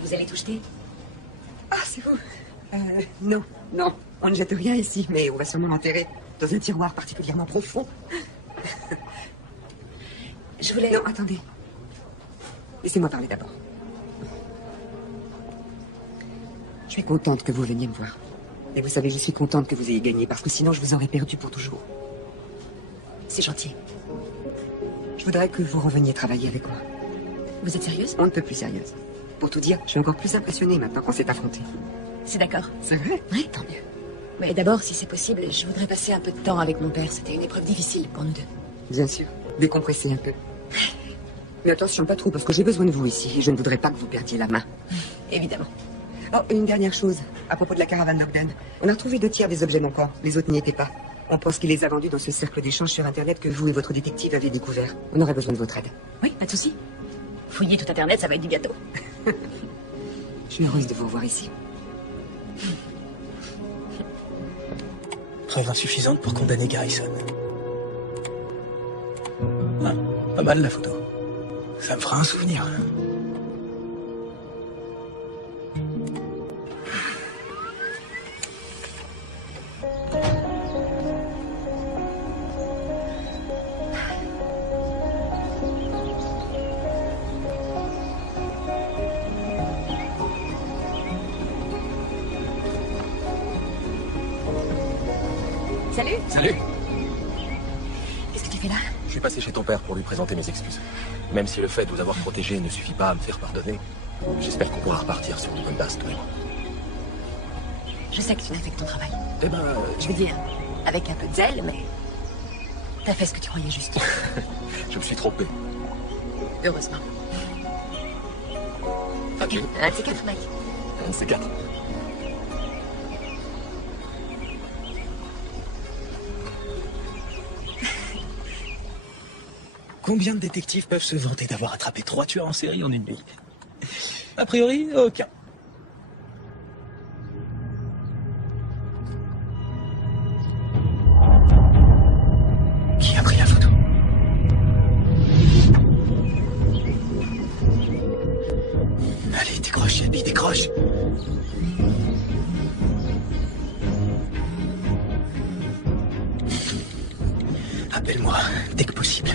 Vous allez tout jeter? Ah, c'est vous. Non, non. On ne jette rien ici, mais on va sûrement l'enterrer dans un tiroir particulièrement profond. Je voulais... Non, attendez. Laissez-moi parler d'abord. Je suis contente que vous veniez me voir. Et vous savez, je suis contente que vous ayez gagné, parce que sinon je vous aurais perdu pour toujours. C'est gentil. Je voudrais que vous reveniez travailler avec moi. Vous êtes sérieuse? On ne peut plus sérieuse. Pour tout dire, je suis encore plus impressionnée maintenant qu'on s'est affrontés. C'est d'accord. C'est vrai? Oui. Tant mieux. Mais d'abord, si c'est possible, je voudrais passer un peu de temps avec mon père. C'était une épreuve difficile pour nous deux. Bien sûr. Décompressez un peu. Mais attention, pas trop, parce que j'ai besoin de vous ici, et je ne voudrais pas que vous perdiez la main. Évidemment. Oh, une dernière chose, à propos de la caravane d'Ogden. On a retrouvé 2 tiers des objets manquants. Les autres n'y étaient pas. On pense qu'il les a vendus dans ce cercle d'échange sur Internet que vous et votre détective avez découvert. On aurait besoin de votre aide. Oui, pas de souci. Fouiller tout Internet, ça va être du gâteau. Je suis heureuse de vous revoir ici. Preuve insuffisante pour condamner Garrison. Ah, pas mal la photo. Ça me fera un souvenir. Salut. Salut. Qu'est-ce que tu fais là? Je suis passé chez ton père pour lui présenter mes excuses. Même si le fait de vous avoir protégé ne suffit pas à me faire pardonner, j'espère qu'on pourra repartir sur une bonne base, toi et moi. Je sais que tu n'as fait que ton travail. Eh ben... Je veux dire, avec un peu de zèle, mais... T'as fait ce que tu croyais juste. je me suis trompé. Heureusement. Ok. Un de ces 4, Mike. Un de ces 4. Combien de détectives peuvent se vanter d'avoir attrapé 3 tueurs en série en une nuit? A priori, aucun. Qui a pris la photo? Rappelle-moi, dès que possible.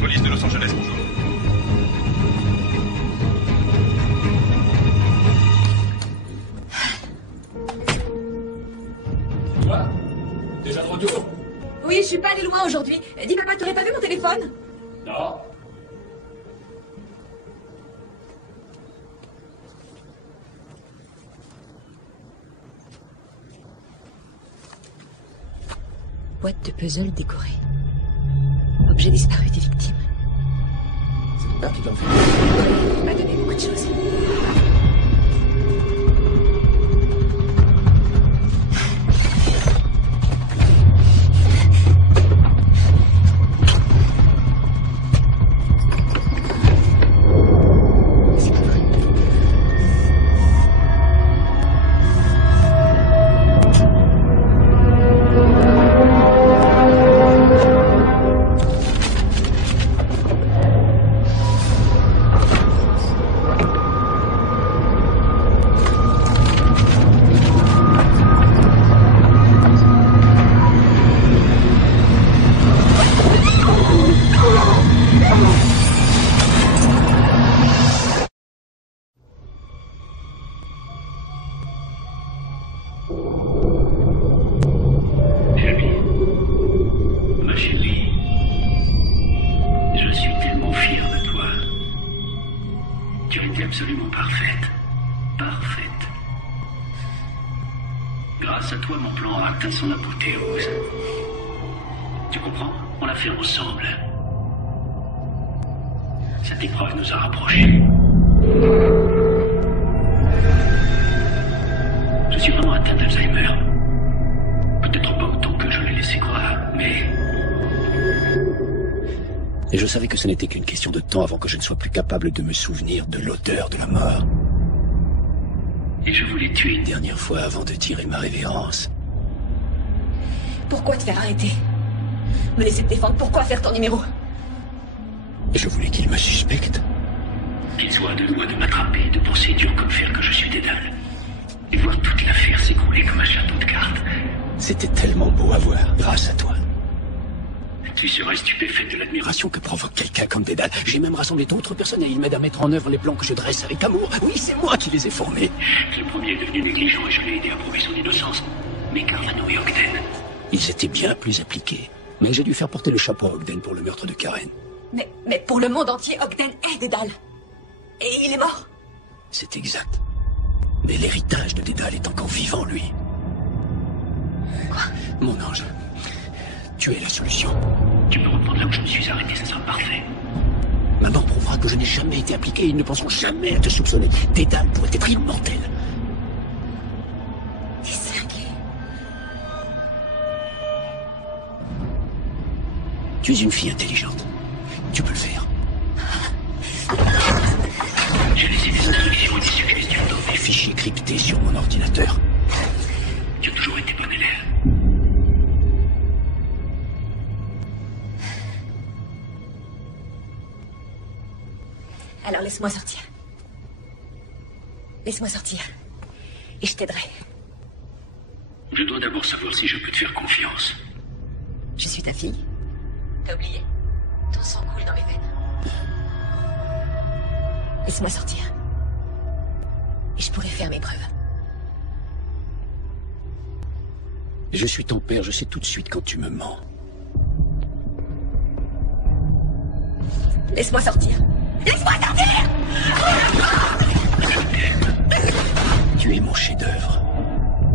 Police de Los Angeles, bonjour. Toi, déjà de retour? Oui, je suis pas allée loin aujourd'hui. Dis, papa, t'aurais pas vu mon téléphone? Non. Boîte de puzzle décorée. Objet disparu des victimes. C'est ton père qui t'en fait. Il m'a donné beaucoup de choses. Ma chérie, je suis tellement fier de toi. Tu as été absolument parfaite. Parfaite. Grâce à toi, mon plan a atteint son apothéose. Tu comprends? On l'a fait ensemble. Cette épreuve nous a rapprochés. Je suis vraiment atteint d'Alzheimer. Peut-être pas autant que je l'ai laissé croire, mais... Et je savais que ce n'était qu'une question de temps avant que je ne sois plus capable de me souvenir de l'odeur de la mort. Et je voulais tuer une dernière fois avant de tirer ma révérence. Pourquoi te faire arrêter? Me laisser te défendre, pourquoi faire ton numéro? Je voulais qu'il me suspecte. Qu'il soit à deux doigts de m'attraper, de penser dur comme fer que je suis Dédale. Et voir toute l'affaire s'écrouler comme un château de cartes. C'était tellement beau à voir, grâce à toi. Tu serais stupéfaite de l'admiration que provoque quelqu'un comme Dédale. J'ai même rassemblé d'autres personnes et ils m'aident à mettre en œuvre les plans que je dresse avec amour. Oui, c'est moi qui les ai formés. Le premier est devenu négligent et je l'ai aidé à prouver son innocence. Mais Carvano et Ogden, ils étaient bien plus appliqués. Mais j'ai dû faire porter le chapeau à Ogden pour le meurtre de Karen. Mais pour le monde entier, Ogden est Dédale. Et il est mort. C'est exact. Mais l'héritage de Dédale est encore vivant, lui. Quoi? Mon ange, tu es la solution. Tu peux reprendre là où je me suis arrêté, ça sera parfait. Ma mort prouvera que je n'ai jamais été appliqué et ils ne penseront jamais à te soupçonner. Dédale pourrait être immortel. T'es cinglé. Tu es une fille intelligente. Tu peux le faire. J'ai laissé des instructions et des suggestions dans des fichiers cryptés sur mon ordinateur. Tu as toujours été bon élève. Alors laisse-moi sortir. Laisse-moi sortir. Et je t'aiderai. Je dois d'abord savoir si je peux te faire confiance. Je suis ta fille. T'as oublié? Ton sang coule dans mes veines. Laisse-moi sortir. Et je pourrai faire mes preuves. Je suis ton père, je sais tout de suite quand tu me mens. Laisse-moi sortir. Laisse-moi sortir! Tu es mon chef-d'œuvre.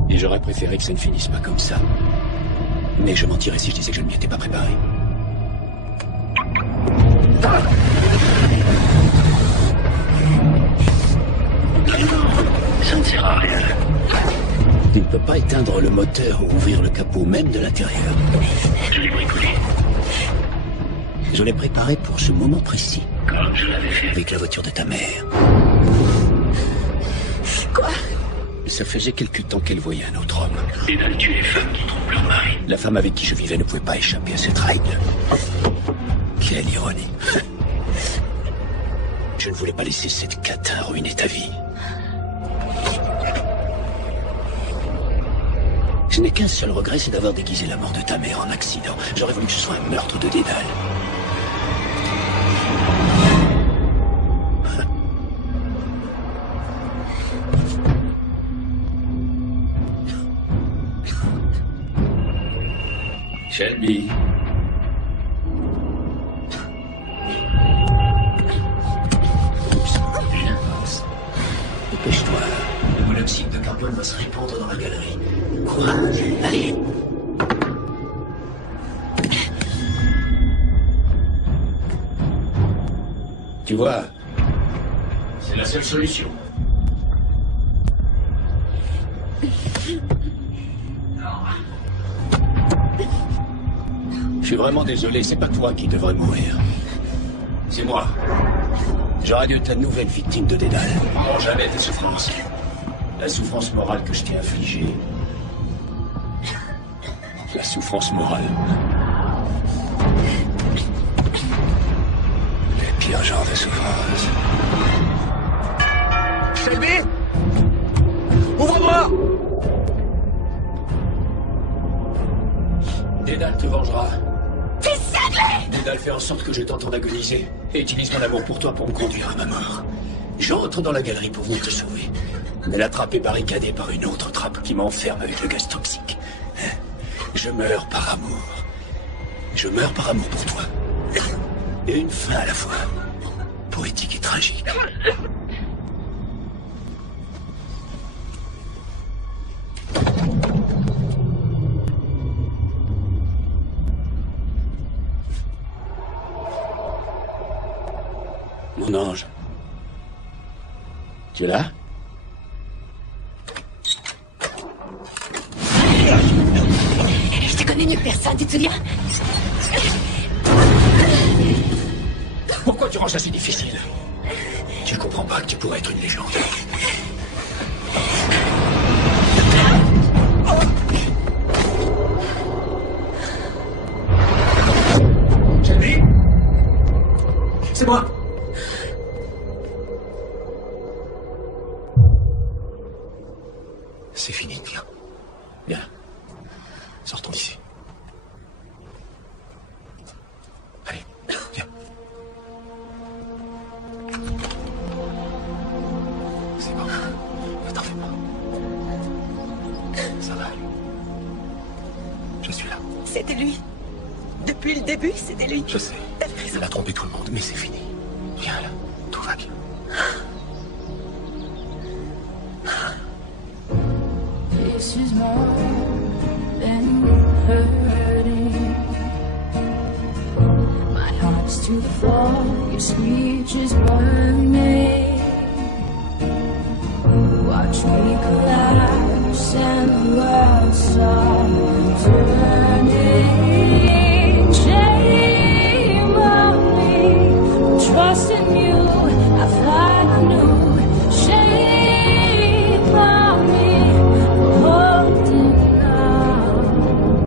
Et j'aurais préféré que ça ne finisse pas comme ça. Mais je mentirais si je disais que je ne m'y étais pas préparé. Ça ne sert à rien. Tu ne peux pas éteindre le moteur ou ouvrir le capot même de l'intérieur. Je l'ai bricolé. Je l'ai préparé pour ce moment précis. Comme je l'avais fait avec la voiture de ta mère. Quoi? Ça faisait quelque temps qu'elle voyait un autre homme. Dédale tue les femmes qui trompent leur mari. La femme avec qui je vivais ne pouvait pas échapper à cette règle. Quelle ironie. Je ne voulais pas laisser cette catin ruiner ta vie. Je n'ai qu'un seul regret, c'est d'avoir déguisé la mort de ta mère en accident. J'aurais voulu que ce soit un meurtre de Dédale. Shelby. Oups, mince. Dépêche-toi. Le monoxyde de carbone va se répandre dans la galerie. Courage, allez. Tu vois, c'est la seule solution. Je suis vraiment désolé, c'est pas toi qui devrais mourir. C'est moi. J'aurais dû être ta nouvelle victime de Dédale. Non, jamais tes souffrances. La souffrance morale que je t'ai infligée. La souffrance morale. Les pires genres de souffrance. Shelby! Ouvre-moi! Dédale te vengera. T'es cinglé! Dédale fait en sorte que je t'entende agoniser et utilise mon amour pour toi pour me conduire à ma mort. J'entre dans la galerie pour venir te sauver. Mais la trappe est barricadée par une autre trappe qui m'enferme avec le gaz toxique. Je meurs par amour. Je meurs par amour pour toi. Et une fin à la fois. Poétique et tragique. Mon ange. Tu es là? Je te connais mieux que personne, tu te souviens? Pourquoi tu rends ça si difficile? Tu comprends pas que tu pourrais être une légende. Shelby? C'est moi. C'est fini, viens. Viens. Sortons d'ici. Allez, viens. C'est bon. Ne t'en fais pas. Ça va. Je suis là. C'était lui. Depuis le début, c'était lui. Je sais. Il a trompé tout le monde, mais c'est fini. Viens là. Tout va bien. This is more than hurting. My heart's to the floor, your speech is burning. Watch me collapse and the world starts.